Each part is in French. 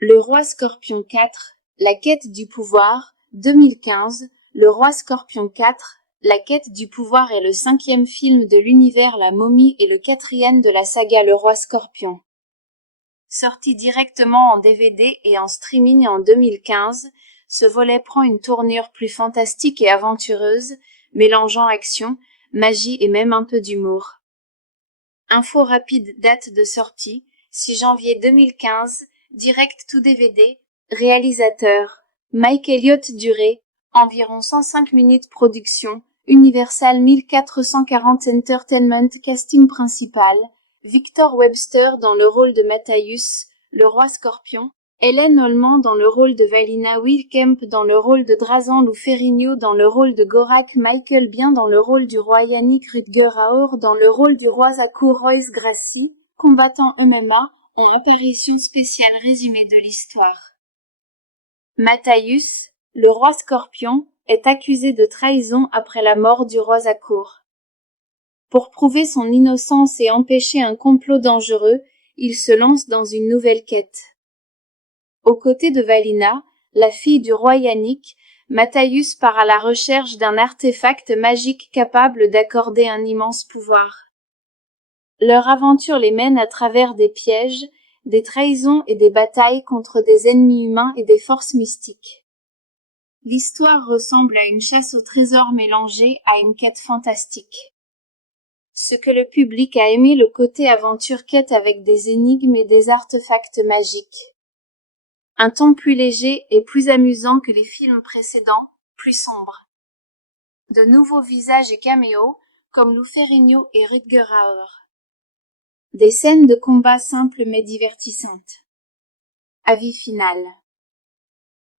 Le Roi Scorpion 4, La quête du pouvoir, 2015. Le Roi Scorpion 4, La quête du pouvoir est le 5e film de l'univers La Momie et le 4e de la saga Le Roi Scorpion. Sorti directement en DVD et en streaming en 2015, ce volet prend une tournure plus fantastique et aventureuse, mélangeant action, magie et même un peu d'humour. Info rapide, date de sortie, 6 janvier 2015, direct to DVD, réalisateur, Mike Elliott durée, environ 105 minutes production, Universal 1440 Entertainment casting principal, Victor Webster dans le rôle de Matthäus, le roi Scorpion, Hélène Holman dans le rôle de Valina, Will Kemp dans le rôle de Drazan, Lou Ferrigno dans le rôle de Gorak, Michael Biehn dans le rôle du roi, Yannick Rutger Hauer dans le rôle du roi, Zakur Royce Gracie, combattant MMA, en apparition spéciale résumé de l'histoire. Matthäus, le roi Scorpion, est accusé de trahison après la mort du roi Zakur. Pour prouver son innocence et empêcher un complot dangereux, il se lance dans une nouvelle quête. Aux côtés de Valina, la fille du roi Yannick, Matthäus part à la recherche d'un artefact magique capable d'accorder un immense pouvoir. Leur aventure les mène à travers des pièges, des trahisons et des batailles contre des ennemis humains et des forces mystiques. L'histoire ressemble à une chasse au trésor mélangée à une quête fantastique. Ce que le public a aimé, le côté aventure quête avec des énigmes et des artefacts magiques. Un ton plus léger et plus amusant que les films précédents, plus sombre. De nouveaux visages et caméos, comme Lou Ferrigno et Rutger Hauer. Des scènes de combat simples mais divertissantes. Avis final.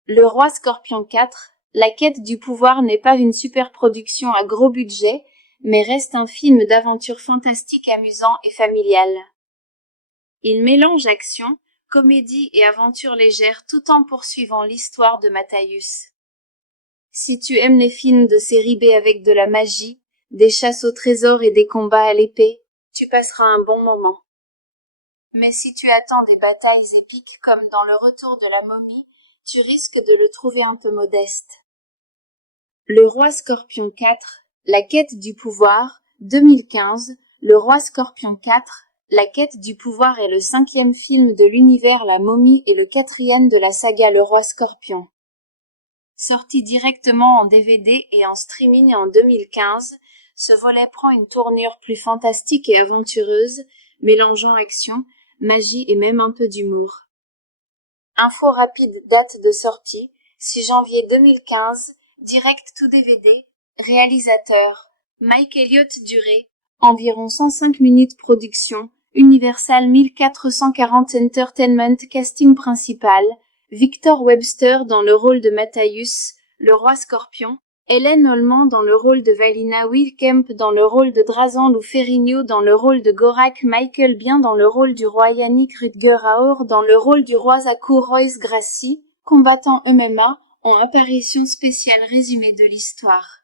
Le Roi Scorpion 4, La quête du pouvoir n'est pas une super production à gros budget, mais reste un film d'aventure fantastique amusant et familial. Il mélange action, comédie et aventure légère tout en poursuivant l'histoire de Matthäus. Si tu aimes les films de série B avec de la magie, des chasses au trésor et des combats à l'épée, tu passeras un bon moment. Mais si tu attends des batailles épiques comme dans Le Retour de la Momie, tu risques de le trouver un peu modeste. Le Roi Scorpion 4, La quête du pouvoir, 2015. Le Roi Scorpion 4, La quête du pouvoir est le 5e film de l'univers La Momie et le 4e de la saga Le Roi Scorpion. Sorti directement en DVD et en streaming en 2015, ce volet prend une tournure plus fantastique et aventureuse, mélangeant action, magie et même un peu d'humour. Info rapide, date de sortie, 6 janvier 2015, direct to DVD, réalisateur, Mike Elliott durée, environ 105 minutes production, Universal 1440 Entertainment casting principal, Victor Webster dans le rôle de Matthäus, le roi Scorpion, Hélène Holman dans le rôle de Valina, Will Kemp dans le rôle de Drazan, Lou Ferrigno dans le rôle de Gorak, Michael Biehn dans le rôle du roi, Yannick Rutger Hauer dans le rôle du roi, Zakur Royce Gracie, combattant MMA, en apparition spéciale résumé de l'histoire.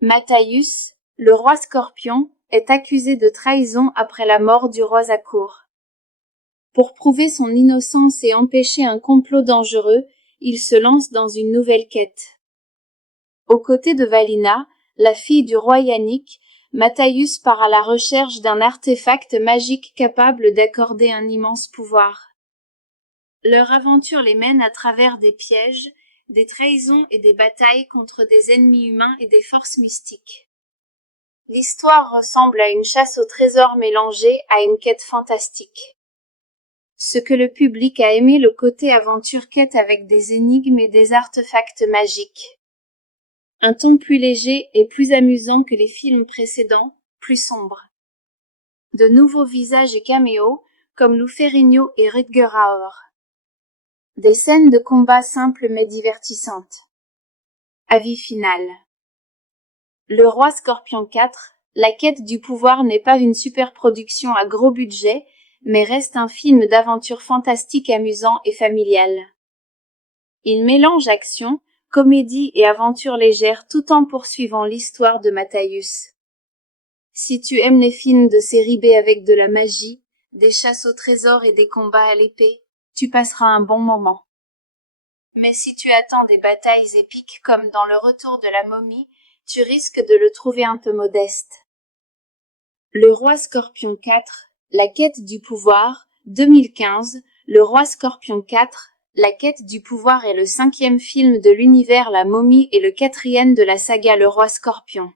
Matthäus, le roi Scorpion, est accusé de trahison après la mort du roi Zakur. Pour prouver son innocence et empêcher un complot dangereux, il se lance dans une nouvelle quête. Aux côtés de Valina, la fille du roi Yannick, Matthäus part à la recherche d'un artefact magique capable d'accorder un immense pouvoir. Leur aventure les mène à travers des pièges, des trahisons et des batailles contre des ennemis humains et des forces mystiques. L'histoire ressemble à une chasse au trésor mélangée à une quête fantastique. Ce que le public a aimé, le côté aventure quête avec des énigmes et des artefacts magiques. Un ton plus léger et plus amusant que les films précédents, plus sombre. De nouveaux visages et caméos, comme Lou Ferrigno et Rutger Hauer. Des scènes de combat simples mais divertissantes. Avis final. Le Roi Scorpion 4, La quête du pouvoir n'est pas une super production à gros budget, mais reste un film d'aventure fantastique amusant et familial. Il mélange action, comédie et aventure légère tout en poursuivant l'histoire de Matthäus. Si tu aimes les films de série B avec de la magie, des chasses au trésor et des combats à l'épée, tu passeras un bon moment. Mais si tu attends des batailles épiques comme dans Le Retour de la momie, tu risques de le trouver un peu modeste. Le Roi Scorpion 4, La quête du pouvoir, 2015. Le Roi Scorpion 4, La quête du pouvoir est le 5e film de l'univers La Momie et le 4e de la saga Le Roi Scorpion.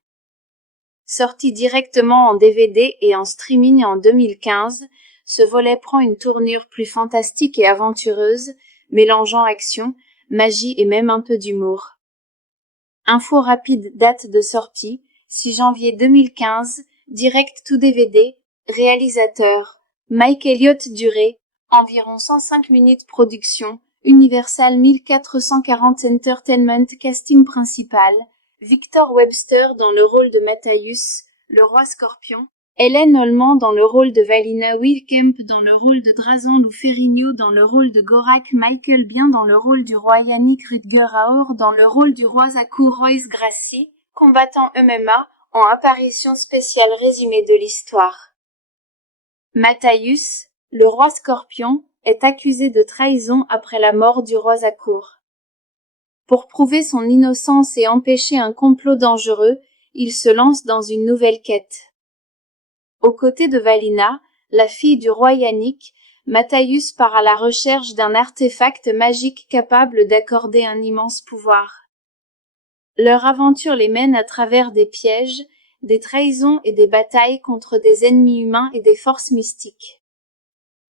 Sorti directement en DVD et en streaming en 2015, ce volet prend une tournure plus fantastique et aventureuse, mélangeant action, magie et même un peu d'humour. Info rapide, date de sortie, 6 janvier 2015, direct to DVD, réalisateur, Mike Elliott durée, environ 105 minutes production, Universal 1440 Entertainment casting principal, Victor Webster dans le rôle de Matthäus, le roi scorpion, Hélène Holman dans le rôle de Valina, Will Kemp dans le rôle de Drazan, Lou Ferrigno dans le rôle de Gorak, Michael Biehn dans le rôle du roi, Yannick Rutger Hauer dans le rôle du roi, Zaku Royce Gracie, combattant MMA, en apparition spéciale résumé de l'histoire. Matthäus, le roi scorpion, est accusé de trahison après la mort du roi Zakur. Pour prouver son innocence et empêcher un complot dangereux, il se lance dans une nouvelle quête. Aux côtés de Valina, la fille du roi Yannick, Matthäus part à la recherche d'un artefact magique capable d'accorder un immense pouvoir. Leur aventure les mène à travers des pièges, des trahisons et des batailles contre des ennemis humains et des forces mystiques.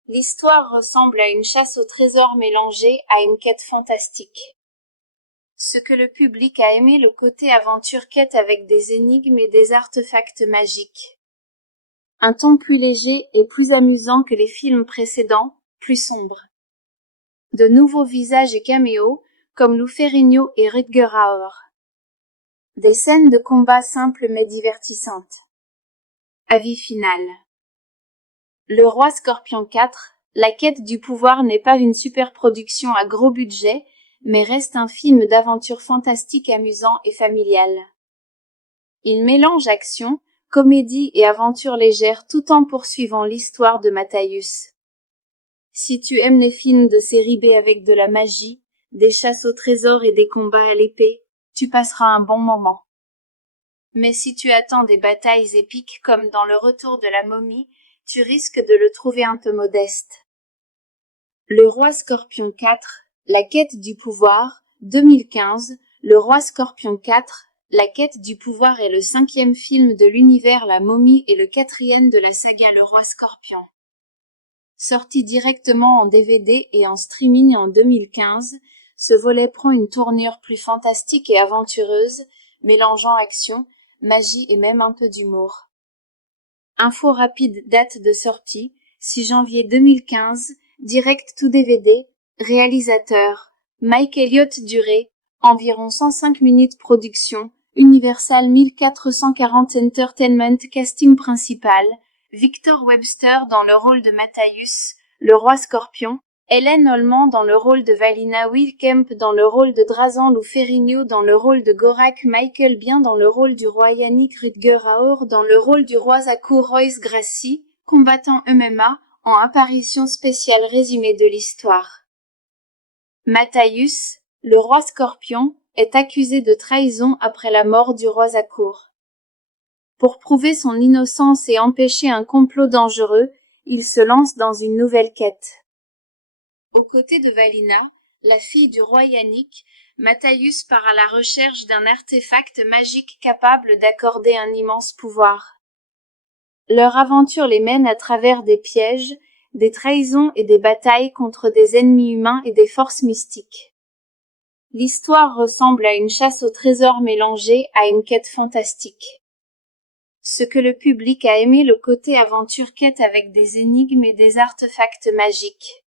L'histoire ressemble à une chasse au trésor mélangée à une quête fantastique. Ce que le public a aimé, le côté aventure-quête avec des énigmes et des artefacts magiques. Un ton plus léger et plus amusant que les films précédents, plus sombre. De nouveaux visages et caméos, comme Lou Ferrigno et Rutger Hauer. Des scènes de combat simples mais divertissantes. Avis final. Le Roi Scorpion 4, La quête du pouvoir n'est pas une super production à gros budget, mais reste un film d'aventure fantastique amusant et familial. Il mélange action, comédie et aventure légère tout en poursuivant l'histoire de Matthäus. Si tu aimes les films de série B avec de la magie, des chasses au trésor et des combats à l'épée, tu passeras un bon moment. Mais si tu attends des batailles épiques comme dans Le Retour de la momie, tu risques de le trouver un peu modeste. Le Roi Scorpion 4, La quête du pouvoir, 2015. Le Roi Scorpion 4, La quête du pouvoir est le 5e film de l'univers La Momie et le 4e de la saga Le Roi Scorpion. Sorti directement en DVD et en streaming en 2015, ce volet prend une tournure plus fantastique et aventureuse, mélangeant action, magie et même un peu d'humour. Info rapide, date de sortie, 6 janvier 2015, direct to DVD, réalisateur, Mike Elliott durée, environ 105 minutes production, Universal 1440 Entertainment casting principal, Victor Webster dans le rôle de Matthäus, le roi scorpion, Hélène Holman dans le rôle de Valina, Will Kemp dans le rôle de Drazan, Lou Ferrigno dans le rôle de Gorak, Michael Biehn dans le rôle du roi, Yannick Rutger Hauer dans le rôle du roi, Zaku Royce Gracie, combattant MMA, en apparition spéciale résumé de l'histoire. Matthäus, le roi scorpion, est accusé de trahison après la mort du roi Zakur. Pour prouver son innocence et empêcher un complot dangereux, il se lance dans une nouvelle quête. Aux côtés de Valina, la fille du roi Yannick, Matthäus part à la recherche d'un artefact magique capable d'accorder un immense pouvoir. Leur aventure les mène à travers des pièges, des trahisons et des batailles contre des ennemis humains et des forces mystiques. L'histoire ressemble à une chasse au trésor mélangée à une quête fantastique. Ce que le public a aimé, le côté aventure-quête avec des énigmes et des artefacts magiques.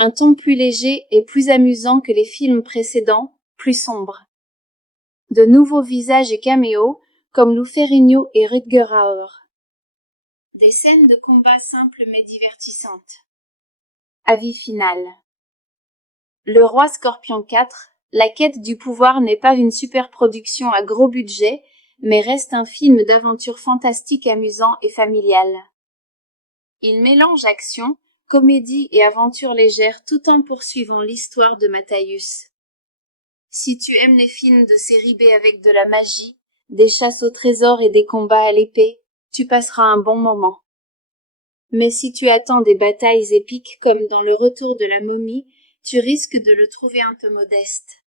Un ton plus léger et plus amusant que les films précédents, plus sombre. De nouveaux visages et caméos, comme Lou Ferrigno et Rutger Hauer. Des scènes de combat simples mais divertissantes. Avis final. Le Roi Scorpion 4, La quête du pouvoir n'est pas une super production à gros budget, mais reste un film d'aventure fantastique amusant et familial. Il mélange action, comédie et aventure légère tout en poursuivant l'histoire de Matthäus. Si tu aimes les films de série B avec de la magie, des chasses au trésor et des combats à l'épée, tu passeras un bon moment. Mais si tu attends des batailles épiques comme dans Le Retour de la momie, tu risques de le trouver un peu modeste.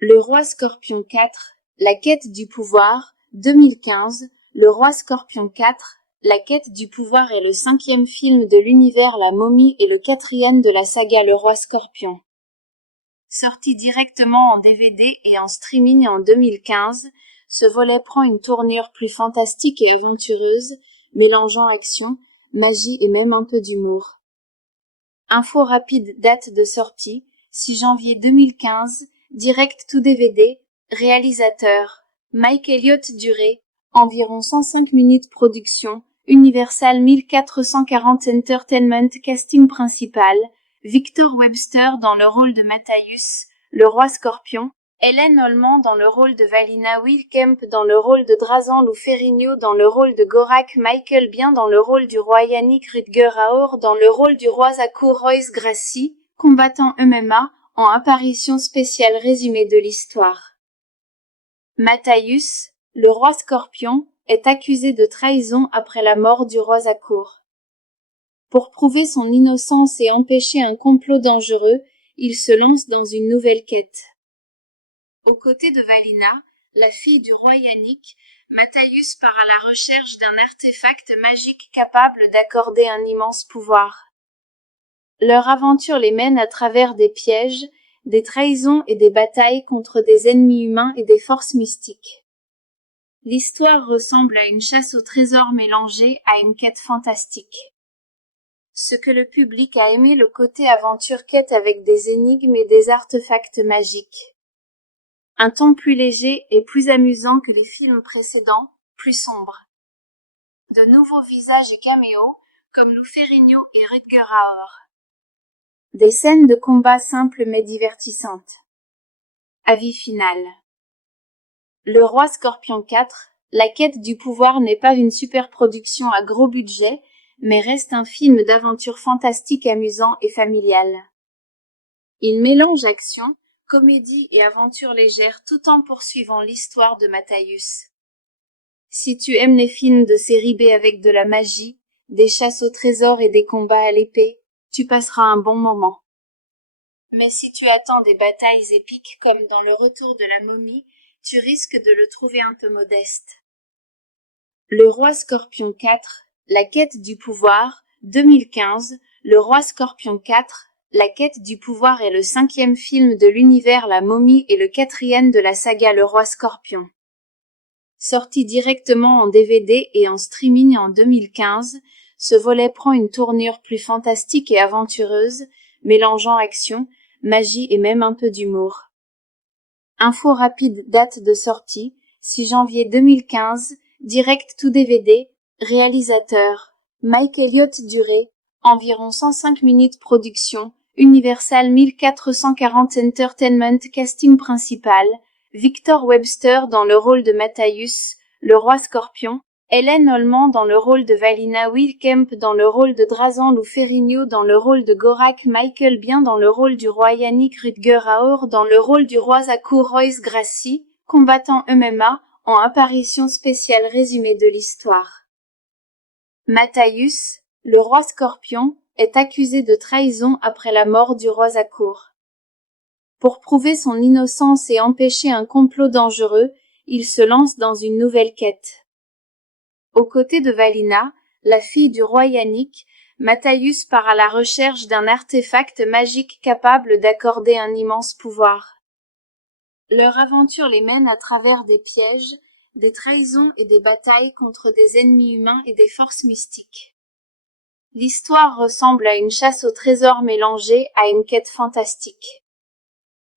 Le Roi Scorpion 4, La quête du pouvoir, 2015. Le Roi Scorpion 4, La quête du pouvoir est le 5e film de l'univers La momie et le 4e de la saga Le Roi Scorpion. Sorti directement en DVD et en streaming en 2015, ce volet prend une tournure plus fantastique et aventureuse, mélangeant action, magie et même un peu d'humour. Info rapide, date de sortie, 6 janvier 2015, direct to DVD, réalisateur, Mike Elliott durée, environ 105 minutes production, Universal 1440 Entertainment casting principal, Victor Webster dans le rôle de Matthäus, le roi scorpion, Hélène Holman dans le rôle de Valina, Will Kemp dans le rôle de Drazan, Lou Ferrigno dans le rôle de Gorak, Michael Biehn dans le rôle du roi, Yannick Rutger Hauer dans le rôle du roi, Zakur, Royce Gracie, combattant MMA, en apparition spéciale résumé de l'histoire. Matthäus, le roi scorpion, est accusé de trahison après la mort du roi Zakur. Pour prouver son innocence et empêcher un complot dangereux, il se lance dans une nouvelle quête. Aux côtés de Valina, la fille du roi Yannick, Matthäus part à la recherche d'un artefact magique capable d'accorder un immense pouvoir. Leur aventure les mène à travers des pièges, des trahisons et des batailles contre des ennemis humains et des forces mystiques. L'histoire ressemble à une chasse au trésor mélangée à une quête fantastique. Ce que le public a aimé, le côté aventure-quête avec des énigmes et des artefacts magiques. Un ton plus léger et plus amusant que les films précédents, plus sombre. De nouveaux visages et caméos, comme Lou Ferrigno et Rutger Hauer. Des scènes de combat simples mais divertissantes. Avis final. Le Roi Scorpion 4, La quête du pouvoir n'est pas une super production à gros budget, mais reste un film d'aventure fantastique, amusant et familial. Il mélange action, comédie et aventure légère tout en poursuivant l'histoire de Matthäus. Si tu aimes les films de série B avec de la magie, des chasses au trésor et des combats à l'épée, tu passeras un bon moment. Mais si tu attends des batailles épiques comme dans Le Retour de la momie, tu risques de le trouver un peu modeste. Le Roi Scorpion 4, La quête du pouvoir, 2015. Le Roi Scorpion 4, La quête du pouvoir est le 5e film de l'univers La momie et le 4e de la saga Le Roi Scorpion. Sorti directement en DVD et en streaming en 2015, ce volet prend une tournure plus fantastique et aventureuse, mélangeant action, magie et même un peu d'humour. Info rapide, date de sortie, 6 janvier 2015, direct to DVD, réalisateur, Mike Elliott durée, environ 105 minutes production, Universal 1440 Entertainment casting principal, Victor Webster dans le rôle de Matthäus, le roi scorpion, Hélène Holman dans le rôle de Valina, Will Kemp dans le rôle de Drazan, Lou Ferrigno dans le rôle de Gorak, Michael Biehn dans le rôle du roi, Yannick Rutger Hauer dans le rôle du roi, Zakur, Royce Gracie, combattant MMA, en apparition spéciale résumé de l'histoire. Matthäus, le roi scorpion, est accusé de trahison après la mort du roi Zakur. Pour prouver son innocence et empêcher un complot dangereux, il se lance dans une nouvelle quête. Aux côtés de Valina, la fille du roi Yannick, Matthäus part à la recherche d'un artefact magique capable d'accorder un immense pouvoir. Leur aventure les mène à travers des pièges, des trahisons et des batailles contre des ennemis humains et des forces mystiques. L'histoire ressemble à une chasse au trésor mélangée à une quête fantastique.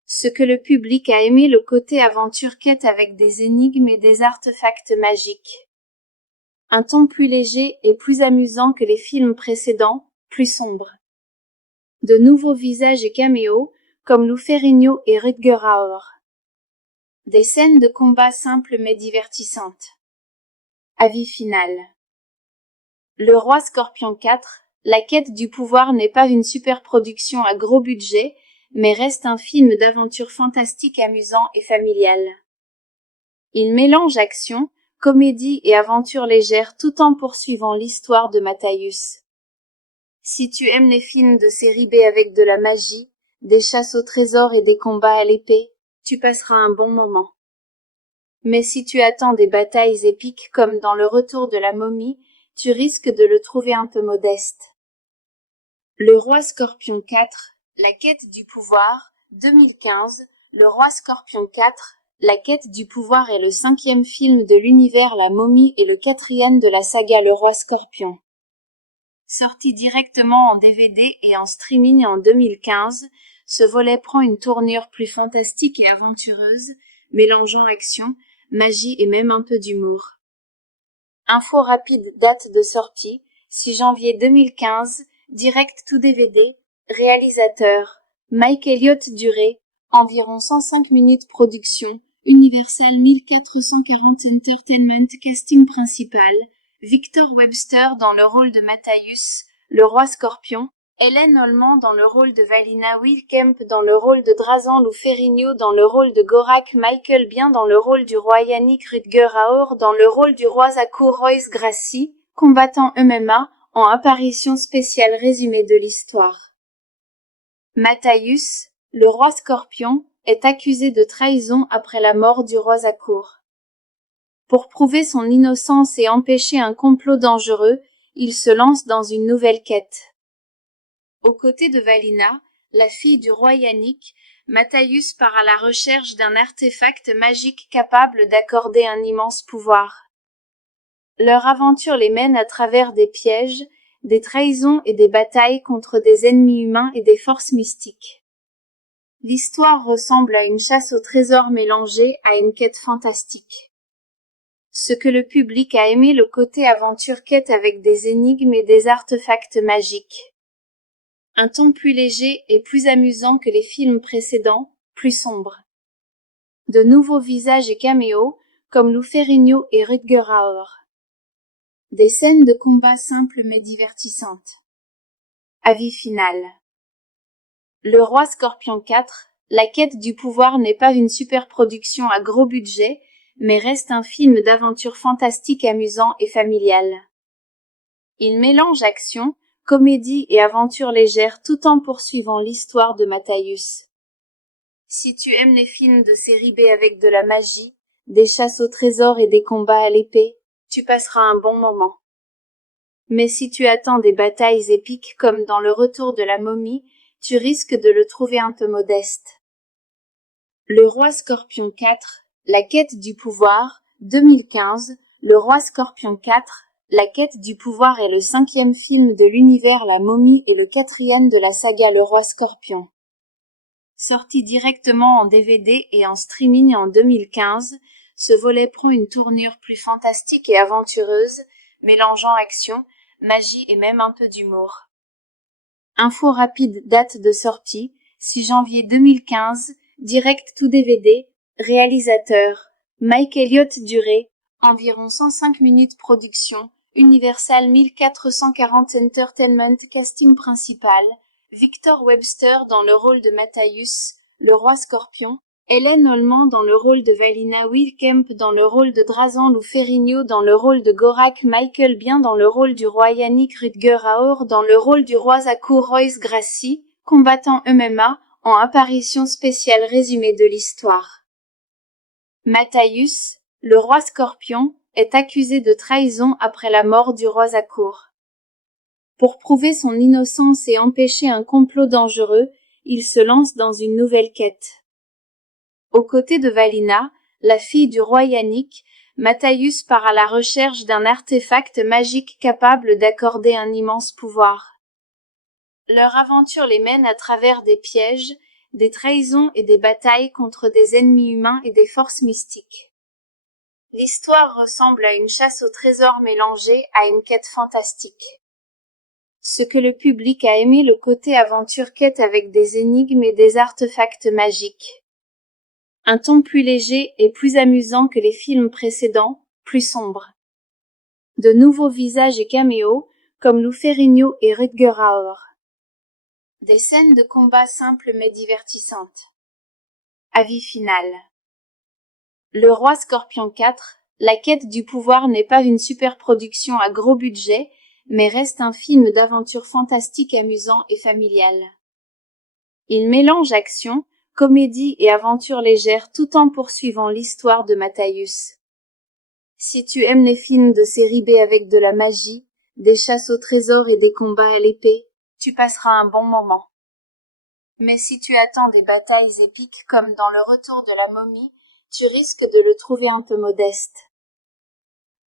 Ce que le public a aimé, le côté aventure-quête avec des énigmes et des artefacts magiques. Un ton plus léger et plus amusant que les films précédents, plus sombre. De nouveaux visages et caméos, comme Lou Ferrigno et Rutger Hauer. Des scènes de combat simples mais divertissantes. Avis final. Le Roi Scorpion 4, La quête du pouvoir n'est pas une superproduction à gros budget, mais reste un film d'aventure fantastique amusant et familial. Il mélange action, comédie et aventure légère tout en poursuivant l'histoire de Matthäus. Si tu aimes les films de série B avec de la magie, des chasses au trésor et des combats à l'épée, tu passeras un bon moment. Mais si tu attends des batailles épiques comme dans Le Retour de la momie, tu risques de le trouver un peu modeste. Le Roi Scorpion 4, La quête du pouvoir, 2015. Le Roi Scorpion 4, La quête du pouvoir est le 5e film de l'univers La momie et le 4e de la saga Le Roi Scorpion. Sorti directement en DVD et en streaming en 2015, ce volet prend une tournure plus fantastique et aventureuse, mélangeant action, magie et même un peu d'humour. Info rapide, date de sortie, 6 janvier 2015, direct to DVD, réalisateur, Mike Elliott durée, environ 105 minutes production, Universal 1440 Entertainment casting principal, Victor Webster dans le rôle de Matthäus, le roi scorpion, Hélène Holman dans le rôle de Valina, Will Kemp dans le rôle de Drazan, Lou Ferrigno dans le rôle de Gorak, Michael Biehn dans le rôle du roi, Yannick Rutger Hauer dans le rôle du roi, Zakur, Royce Gracie, combattant MMA, en apparition spéciale résumé de l'histoire. Matthäus, le roi scorpion, est accusé de trahison après la mort du roi Zakur. Pour prouver son innocence et empêcher un complot dangereux, il se lance dans une nouvelle quête. Aux côtés de Valina, la fille du roi Yannick, Matthäus part à la recherche d'un artefact magique capable d'accorder un immense pouvoir. Leur aventure les mène à travers des pièges, des trahisons et des batailles contre des ennemis humains et des forces mystiques. L'histoire ressemble à une chasse au trésor mélangée à une quête fantastique. Ce que le public a aimé, le côté aventure quête avec des énigmes et des artefacts magiques. Un ton plus léger et plus amusant que les films précédents, plus sombre. De nouveaux visages et caméos, comme Lou Ferrigno et Rutger Hauer. Des scènes de combat simples mais divertissantes. Avis final. Le Roi Scorpion 4, La quête du pouvoir n'est pas une superproduction à gros budget, mais reste un film d'aventure fantastique amusant et familial. Il mélange action, comédie et aventure légère tout en poursuivant l'histoire de Matthäus. Si tu aimes les films de série B avec de la magie, des chasses au trésor et des combats à l'épée, tu passeras un bon moment. Mais si tu attends des batailles épiques comme dans Le Retour de la momie, tu risques de le trouver un peu modeste. Le Roi Scorpion 4, La quête du pouvoir, 2015. Le Roi Scorpion 4, La quête du pouvoir est le 5e film de l'univers La momie et le 4e de la saga Le Roi Scorpion. Sorti directement en DVD et en streaming en 2015, ce volet prend une tournure plus fantastique et aventureuse, mélangeant action, magie et même un peu d'humour. Info rapide, date de sortie, 6 janvier 2015, direct to DVD, réalisateur, Mike Elliott durée, environ 105 minutes production, Universal 1440 Entertainment casting principal, Victor Webster dans le rôle de Matthäus, le roi scorpion, Hélène Holman dans le rôle de Valina, Will Kemp dans le rôle de Drazan, Lou Ferrigno dans le rôle de Gorak, Michael Biehn dans le rôle du roi, Yannick Rutger Hauer dans le rôle du roi, Zakur, Royce Gracie, combattant MMA, en apparition spéciale résumé de l'histoire. Matthäus, le roi scorpion, est accusé de trahison après la mort du roi Zakur. Pour prouver son innocence et empêcher un complot dangereux, il se lance dans une nouvelle quête. Aux côtés de Valina, la fille du roi Yannick, Matthäus part à la recherche d'un artefact magique capable d'accorder un immense pouvoir. Leur aventure les mène à travers des pièges, des trahisons et des batailles contre des ennemis humains et des forces mystiques. L'histoire ressemble à une chasse au trésor mélangée à une quête fantastique. Ce que le public a aimé, le côté aventure quête avec des énigmes et des artefacts magiques. Un ton plus léger et plus amusant que les films précédents, plus sombre. De nouveaux visages et caméos, comme Lou Ferrigno et Rutger Hauer. Des scènes de combat simples mais divertissantes. Avis final. Le Roi Scorpion 4, la quête du pouvoir n'est pas une superproduction à gros budget, mais reste un film d'aventure fantastique amusant et familial. Il mélange action, comédie et aventure légère tout en poursuivant l'histoire de Matthäus. Si tu aimes les films de série B avec de la magie, des chasses au trésor et des combats à l'épée, tu passeras un bon moment. Mais si tu attends des batailles épiques comme dans Le Retour de la momie, tu risques de le trouver un peu modeste.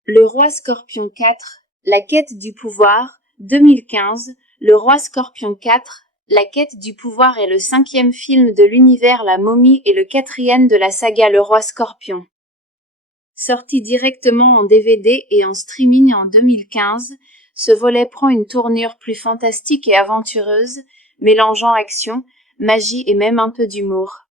Le Roi Scorpion 4, la quête du pouvoir, 2015. Le Roi Scorpion 4, la quête du pouvoir est le 5e film de l'univers La Momie et le 4e de la saga Le Roi Scorpion. Sorti directement en DVD et en streaming en 2015, ce volet prend une tournure plus fantastique et aventureuse, mélangeant action, magie et même un peu d'humour.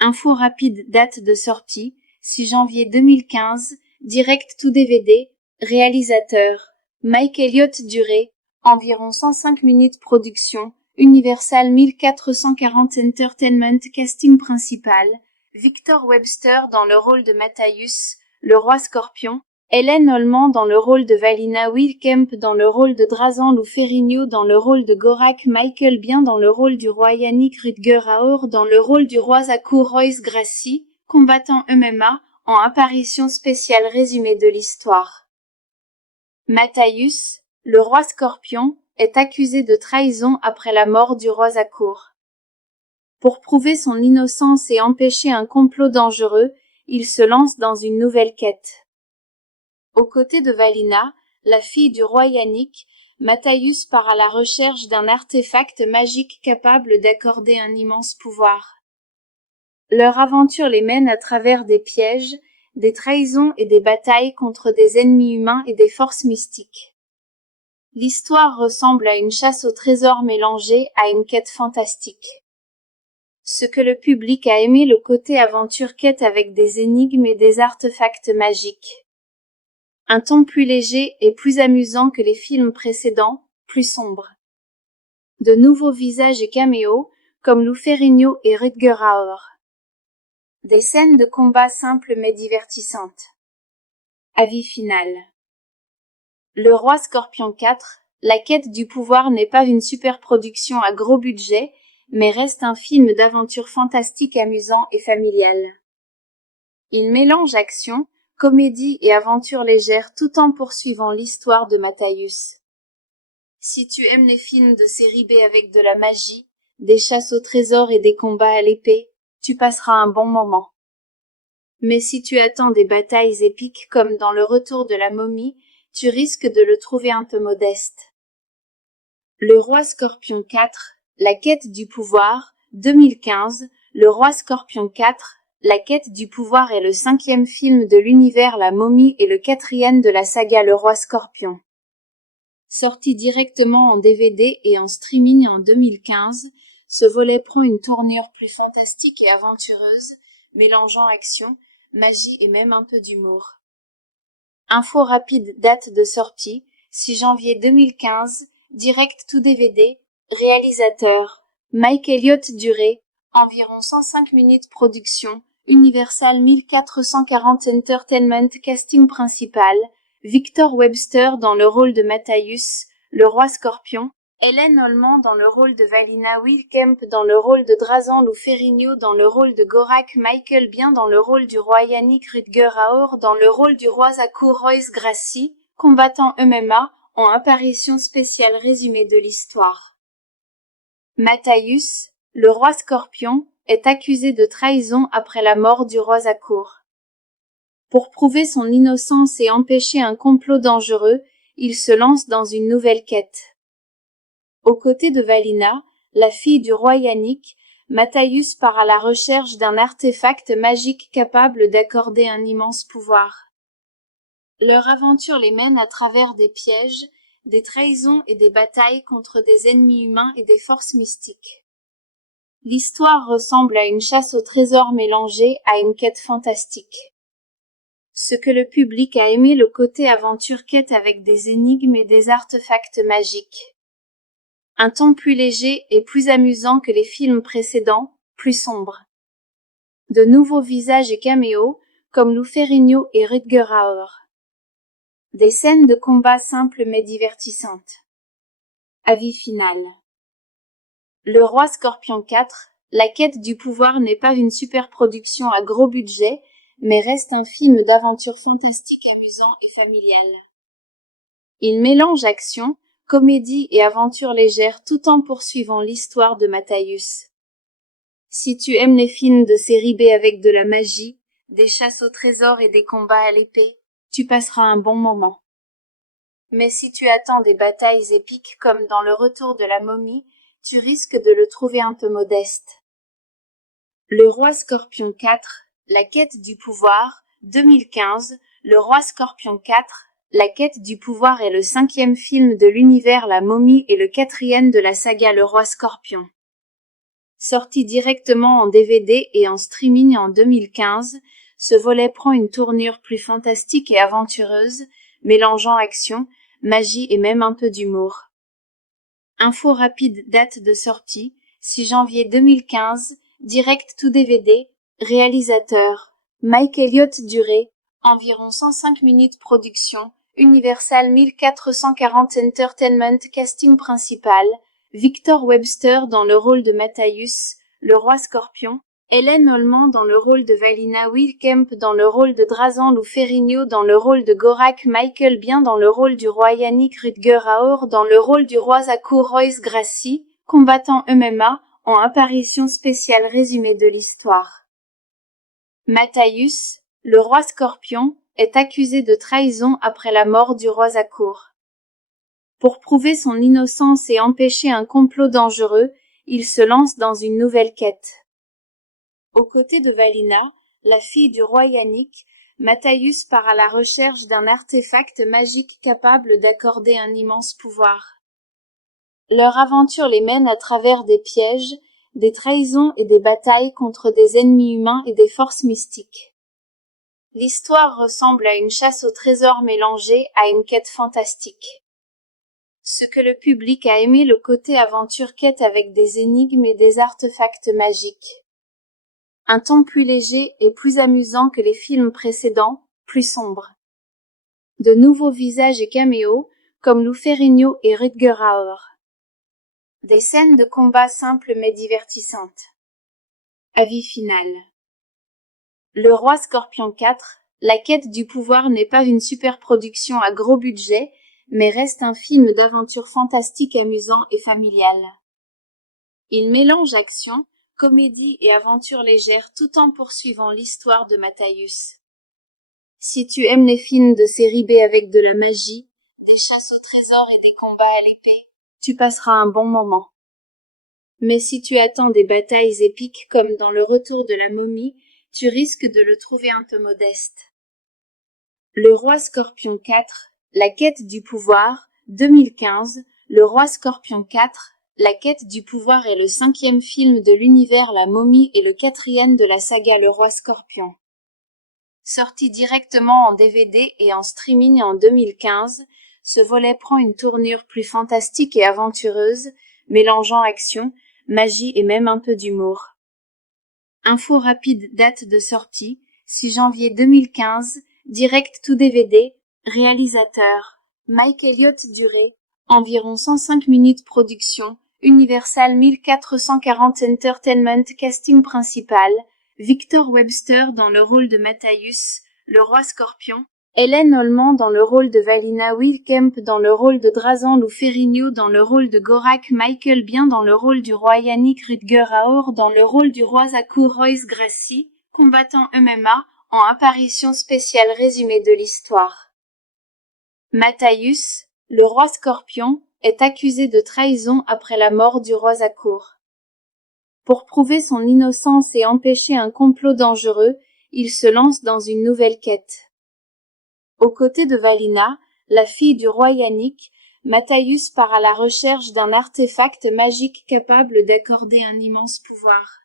Info rapide, date de sortie, 6 janvier 2015, direct to DVD, réalisateur, Mike Elliott durée, environ 105 minutes production, Universal 1440 Entertainment casting principal, Victor Webster dans le rôle de Matthäus, le roi Scorpion, Hélène Holman dans le rôle de Valina, Will Kemp dans le rôle de Drazan, Lou Ferrigno dans le rôle de Gorak, Michael Biehn dans le rôle du roi, Yannick Rutger Hauer dans le rôle du roi, Zakur, Royce Gracie, combattant MMA, en apparition spéciale résumé de l'histoire. Matthäus, le roi Scorpion, est accusé de trahison après la mort du roi Zakur. Pour prouver son innocence et empêcher un complot dangereux, il se lance dans une nouvelle quête. Aux côtés de Valina, la fille du roi Yannick, Matthäus part à la recherche d'un artefact magique capable d'accorder un immense pouvoir. Leur aventure les mène à travers des pièges, des trahisons et des batailles contre des ennemis humains et des forces mystiques. L'histoire ressemble à une chasse au trésor mélangée à une quête fantastique. Ce que le public a aimé, le côté aventure quête avec des énigmes et des artefacts magiques. Un ton plus léger et plus amusant que les films précédents, plus sombre. De nouveaux visages et caméos, comme Lou Ferrigno et Rutger Hauer. Des scènes de combat simples mais divertissantes. Avis final. Le Roi Scorpion 4, la quête du pouvoir n'est pas une superproduction à gros budget, mais reste un film d'aventure fantastique amusant et familial. Il mélange action, comédie et aventure légère tout en poursuivant l'histoire de Matthäus. Si tu aimes les films de série B avec de la magie, des chasses au trésor et des combats à l'épée, tu passeras un bon moment. Mais si tu attends des batailles épiques comme dans Le Retour de la momie, tu risques de le trouver un peu modeste. Le Roi Scorpion 4, la quête du pouvoir, 2015. Le Roi Scorpion 4, la quête du pouvoir est le 5e film de l'univers La Momie et le 4e de la saga Le Roi Scorpion. Sorti directement en DVD et en streaming en 2015, ce volet prend une tournure plus fantastique et aventureuse, mélangeant action, magie et même un peu d'humour. Info rapide, date de sortie, 6 janvier 2015, direct to DVD, réalisateur, Mike Elliott durée, environ 105 minutes production, Universal 1440 Entertainment casting principal, Victor Webster dans le rôle de Matthäus, le roi Scorpion, Hélène Holman dans le rôle de Valina, Will Kemp dans le rôle de Drazan, Lou Ferrigno dans le rôle de Gorak, Michael Biehn dans le rôle du roi, Yannick Rutger Hauer dans le rôle du roi, Zakur, Royce Gracie, combattant MMA, en apparition spéciale résumé de l'histoire. Matthäus, le roi Scorpion, est accusé de trahison après la mort du roi Zakur. Pour prouver son innocence et empêcher un complot dangereux, il se lance dans une nouvelle quête. Aux côtés de Valina, la fille du roi Yannick, Matthäus part à la recherche d'un artefact magique capable d'accorder un immense pouvoir. Leur aventure les mène à travers des pièges, des trahisons et des batailles contre des ennemis humains et des forces mystiques. L'histoire ressemble à une chasse au trésor mélangée à une quête fantastique. Ce que le public a aimé le côté aventure quête avec des énigmes et des artefacts magiques. Un ton plus léger et plus amusant que les films précédents, plus sombre. De nouveaux visages et caméos, comme Lou Ferrigno et Rutger Hauer. Des scènes de combat simples mais divertissantes. Avis final. Le Roi Scorpion 4, la quête du pouvoir n'est pas une super production à gros budget, mais reste un film d'aventure fantastique amusant et familial. Il mélange action, comédie et aventure légère tout en poursuivant l'histoire de Matthäus. Si tu aimes les films de série B avec de la magie, des chasses au trésor et des combats à l'épée, tu passeras un bon moment. Mais si tu attends des batailles épiques comme dans Le Retour de la momie, tu risques de le trouver un peu modeste. Le Roi Scorpion 4, la quête du pouvoir, 2015, Le Roi Scorpion 4, la quête du pouvoir est le 5e film de l'univers La Momie et le 4e de la saga Le Roi Scorpion. Sorti directement en DVD et en streaming en 2015, ce volet prend une tournure plus fantastique et aventureuse, mélangeant action, magie et même un peu d'humour. Info rapide, date de sortie, 6 janvier 2015, direct to DVD, réalisateur, Mike Elliott durée, environ 105 minutes production, Universal 1440 Entertainment casting principal, Victor Webster dans le rôle de Matthäus, le roi Scorpion, Hélène Holman dans le rôle de Valina Wilkemp dans le rôle de Drazan Lou Ferrigno dans le rôle de Gorak Michael Bien dans le rôle du roi Yannick Rutger Hauer dans le rôle du roi Zakur Royce Gracie, combattant MMA, en apparition spéciale résumé de l'histoire. Matthäus, le roi Scorpion, est accusé de trahison après la mort du roi Zakur. Pour prouver son innocence et empêcher un complot dangereux, il se lance dans une nouvelle quête. Aux côtés de Valina, la fille du roi Yannick, Matthäus part à la recherche d'un artefact magique capable d'accorder un immense pouvoir. Leur aventure les mène à travers des pièges, des trahisons et des batailles contre des ennemis humains et des forces mystiques. L'histoire ressemble à une chasse au trésor mélangée à une quête fantastique. Ce que le public a aimé le côté aventure quête avec des énigmes et des artefacts magiques. Un ton plus léger et plus amusant que les films précédents, plus sombre. De nouveaux visages et caméos, comme Lou Ferrigno et Rutger Hauer. Des scènes de combat simples mais divertissantes. Avis final. Le Roi Scorpion 4, la quête du pouvoir n'est pas une super production à gros budget, mais reste un film d'aventure fantastique amusant et familial. Il mélange action, comédie et aventure légère tout en poursuivant l'histoire de Matthäus. Si tu aimes les films de série B avec de la magie, des chasses au trésor et des combats à l'épée, tu passeras un bon moment. Mais si tu attends des batailles épiques comme dans Le Retour de la momie, tu risques de le trouver un peu modeste. Le Roi Scorpion 4, la quête du pouvoir, 2015, Le Roi Scorpion 4, la quête du pouvoir est le 5e film de l'univers La Momie et le 4e de la saga Le Roi Scorpion. Sorti directement en DVD et en streaming en 2015, ce volet prend une tournure plus fantastique et aventureuse, mélangeant action, magie et même un peu d'humour. Info rapide, date de sortie, 6 janvier 2015, direct to DVD, réalisateur, Mike Elliott durée, environ 105 minutes production, Universal 1440 Entertainment casting principal, Victor Webster dans le rôle de Matthäus, le roi Scorpion, Hélène Holman dans le rôle de Valina Wilkemp dans le rôle de Drazan Lou Ferrigno dans le rôle de Gorak Michael Bien dans le rôle du roi Yannick Rutger Hauer dans le rôle du roi Zakur Royce Gracie, combattant MMA, en apparition spéciale résumé de l'histoire. Matthäus, le roi Scorpion, est accusé de trahison après la mort du roi Zakur. Pour prouver son innocence et empêcher un complot dangereux, il se lance dans une nouvelle quête. Aux côtés de Valina, la fille du roi Yannick, Matthäus part à la recherche d'un artefact magique capable d'accorder un immense pouvoir.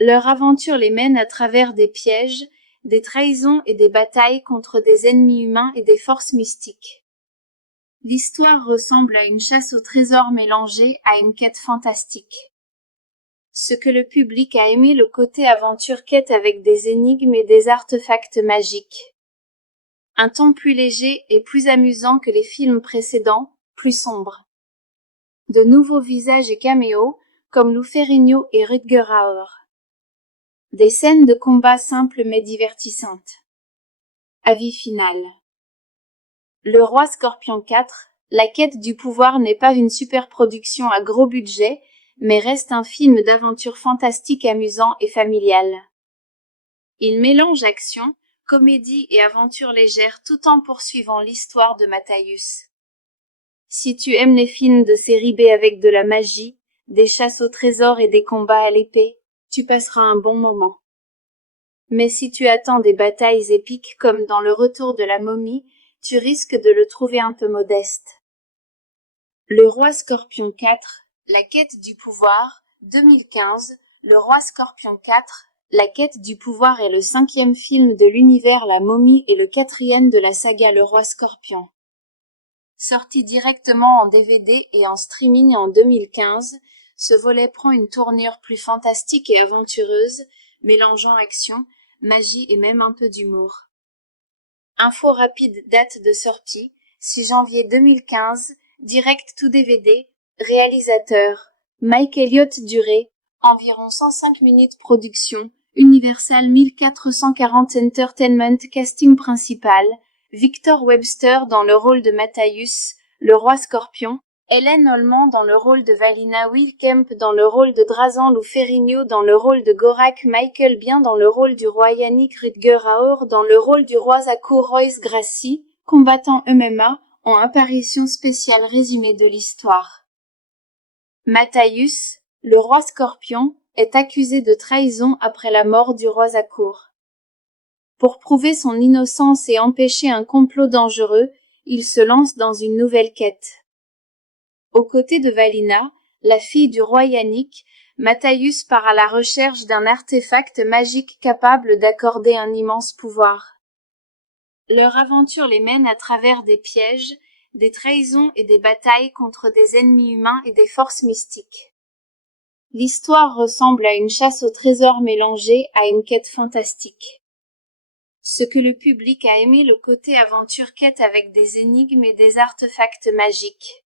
Leur aventure les mène à travers des pièges, des trahisons et des batailles contre des ennemis humains et des forces mystiques. L'histoire ressemble à une chasse au trésor mélangée à une quête fantastique. Ce que le public a aimé, le côté aventure-quête avec des énigmes et des artefacts magiques. Un ton plus léger et plus amusant que les films précédents, plus sombre. De nouveaux visages et caméos, comme Lou Ferrigno et Rutger Hauer. Des scènes de combat simples mais divertissantes. Avis final. Le Roi Scorpion 4, la quête du pouvoir n'est pas une superproduction à gros budget, mais reste un film d'aventure fantastique amusant et familial. Il mélange action, comédie et aventure légère tout en poursuivant l'histoire de Matthäus. Si tu aimes les films de série B avec de la magie, des chasses au trésor et des combats à l'épée, tu passeras un bon moment. Mais si tu attends des batailles épiques comme dans Le Retour de la momie, tu risques de le trouver un peu modeste. Le Roi Scorpion 4, la quête du pouvoir, 2015, Le Roi Scorpion 4, la quête du pouvoir est le 5e film de l'univers La Momie et le 4e de la saga Le Roi Scorpion. Sorti directement en DVD et en streaming en 2015, ce volet prend une tournure plus fantastique et aventureuse, mélangeant action, magie et même un peu d'humour. Info rapide, date de sortie, 6 janvier 2015, direct to DVD, réalisateur, Mike Elliott, durée, environ 105 minutes production, Universal 1440 Entertainment, casting principal, Victor Webster dans le rôle de Matthäus, le roi Scorpion, Helen Holman dans le rôle de Valina, Will Kemp dans le rôle de Drazan, Lou Ferrigno dans le rôle de Gorak, Michael Biehn dans le rôle du roi, Yannick Rutger Hauer dans le rôle du roi, Zakur, Royce Gracie, combattant MMA, en apparition spéciale résumé de l'histoire. Matthäus, le roi Scorpion, est accusé de trahison après la mort du roi Zakur. Pour prouver son innocence et empêcher un complot dangereux, il se lance dans une nouvelle quête. Aux côtés de Valina, la fille du roi Yannick, Matthäus part à la recherche d'un artefact magique capable d'accorder un immense pouvoir. Leur aventure les mène à travers des pièges, des trahisons et des batailles contre des ennemis humains et des forces mystiques. L'histoire ressemble à une chasse au trésor mélangée à une quête fantastique. Ce que le public a aimé, le côté aventure-quête avec des énigmes et des artefacts magiques.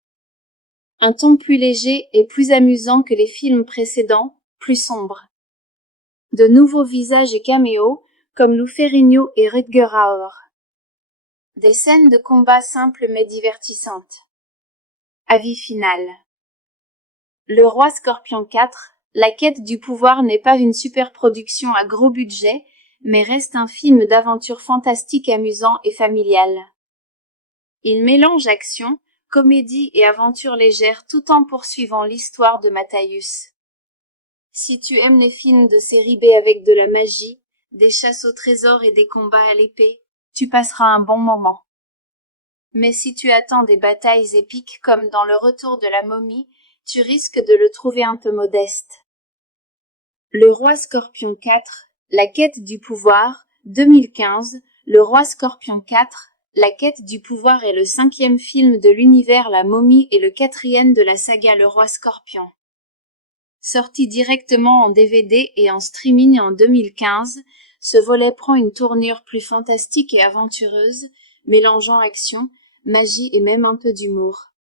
Un ton plus léger et plus amusant que les films précédents, plus sombre. De nouveaux visages et caméos, comme Lou Ferrigno et Rutger Hauer. Des scènes de combat simples mais divertissantes. Avis final. Le Roi Scorpion 4, la quête du pouvoir n'est pas une superproduction à gros budget, mais reste un film d'aventure fantastique amusant et familial. Il mélange action, comédie et aventure légère tout en poursuivant l'histoire de Matthäus. Si tu aimes les films de série B avec de la magie, des chasses au trésor et des combats à l'épée, tu passeras un bon moment. Mais si tu attends des batailles épiques comme dans Le Retour de la momie, tu risques de le trouver un peu modeste. Le Roi Scorpion 4, la quête du pouvoir, 2015, Le Roi Scorpion 4, la quête du pouvoir est le 5e film de l'univers La Momie et le 4e de la saga Le Roi Scorpion. Sorti directement en DVD et en streaming en 2015, ce volet prend une tournure plus fantastique et aventureuse, mélangeant action, magie et même un peu d'humour.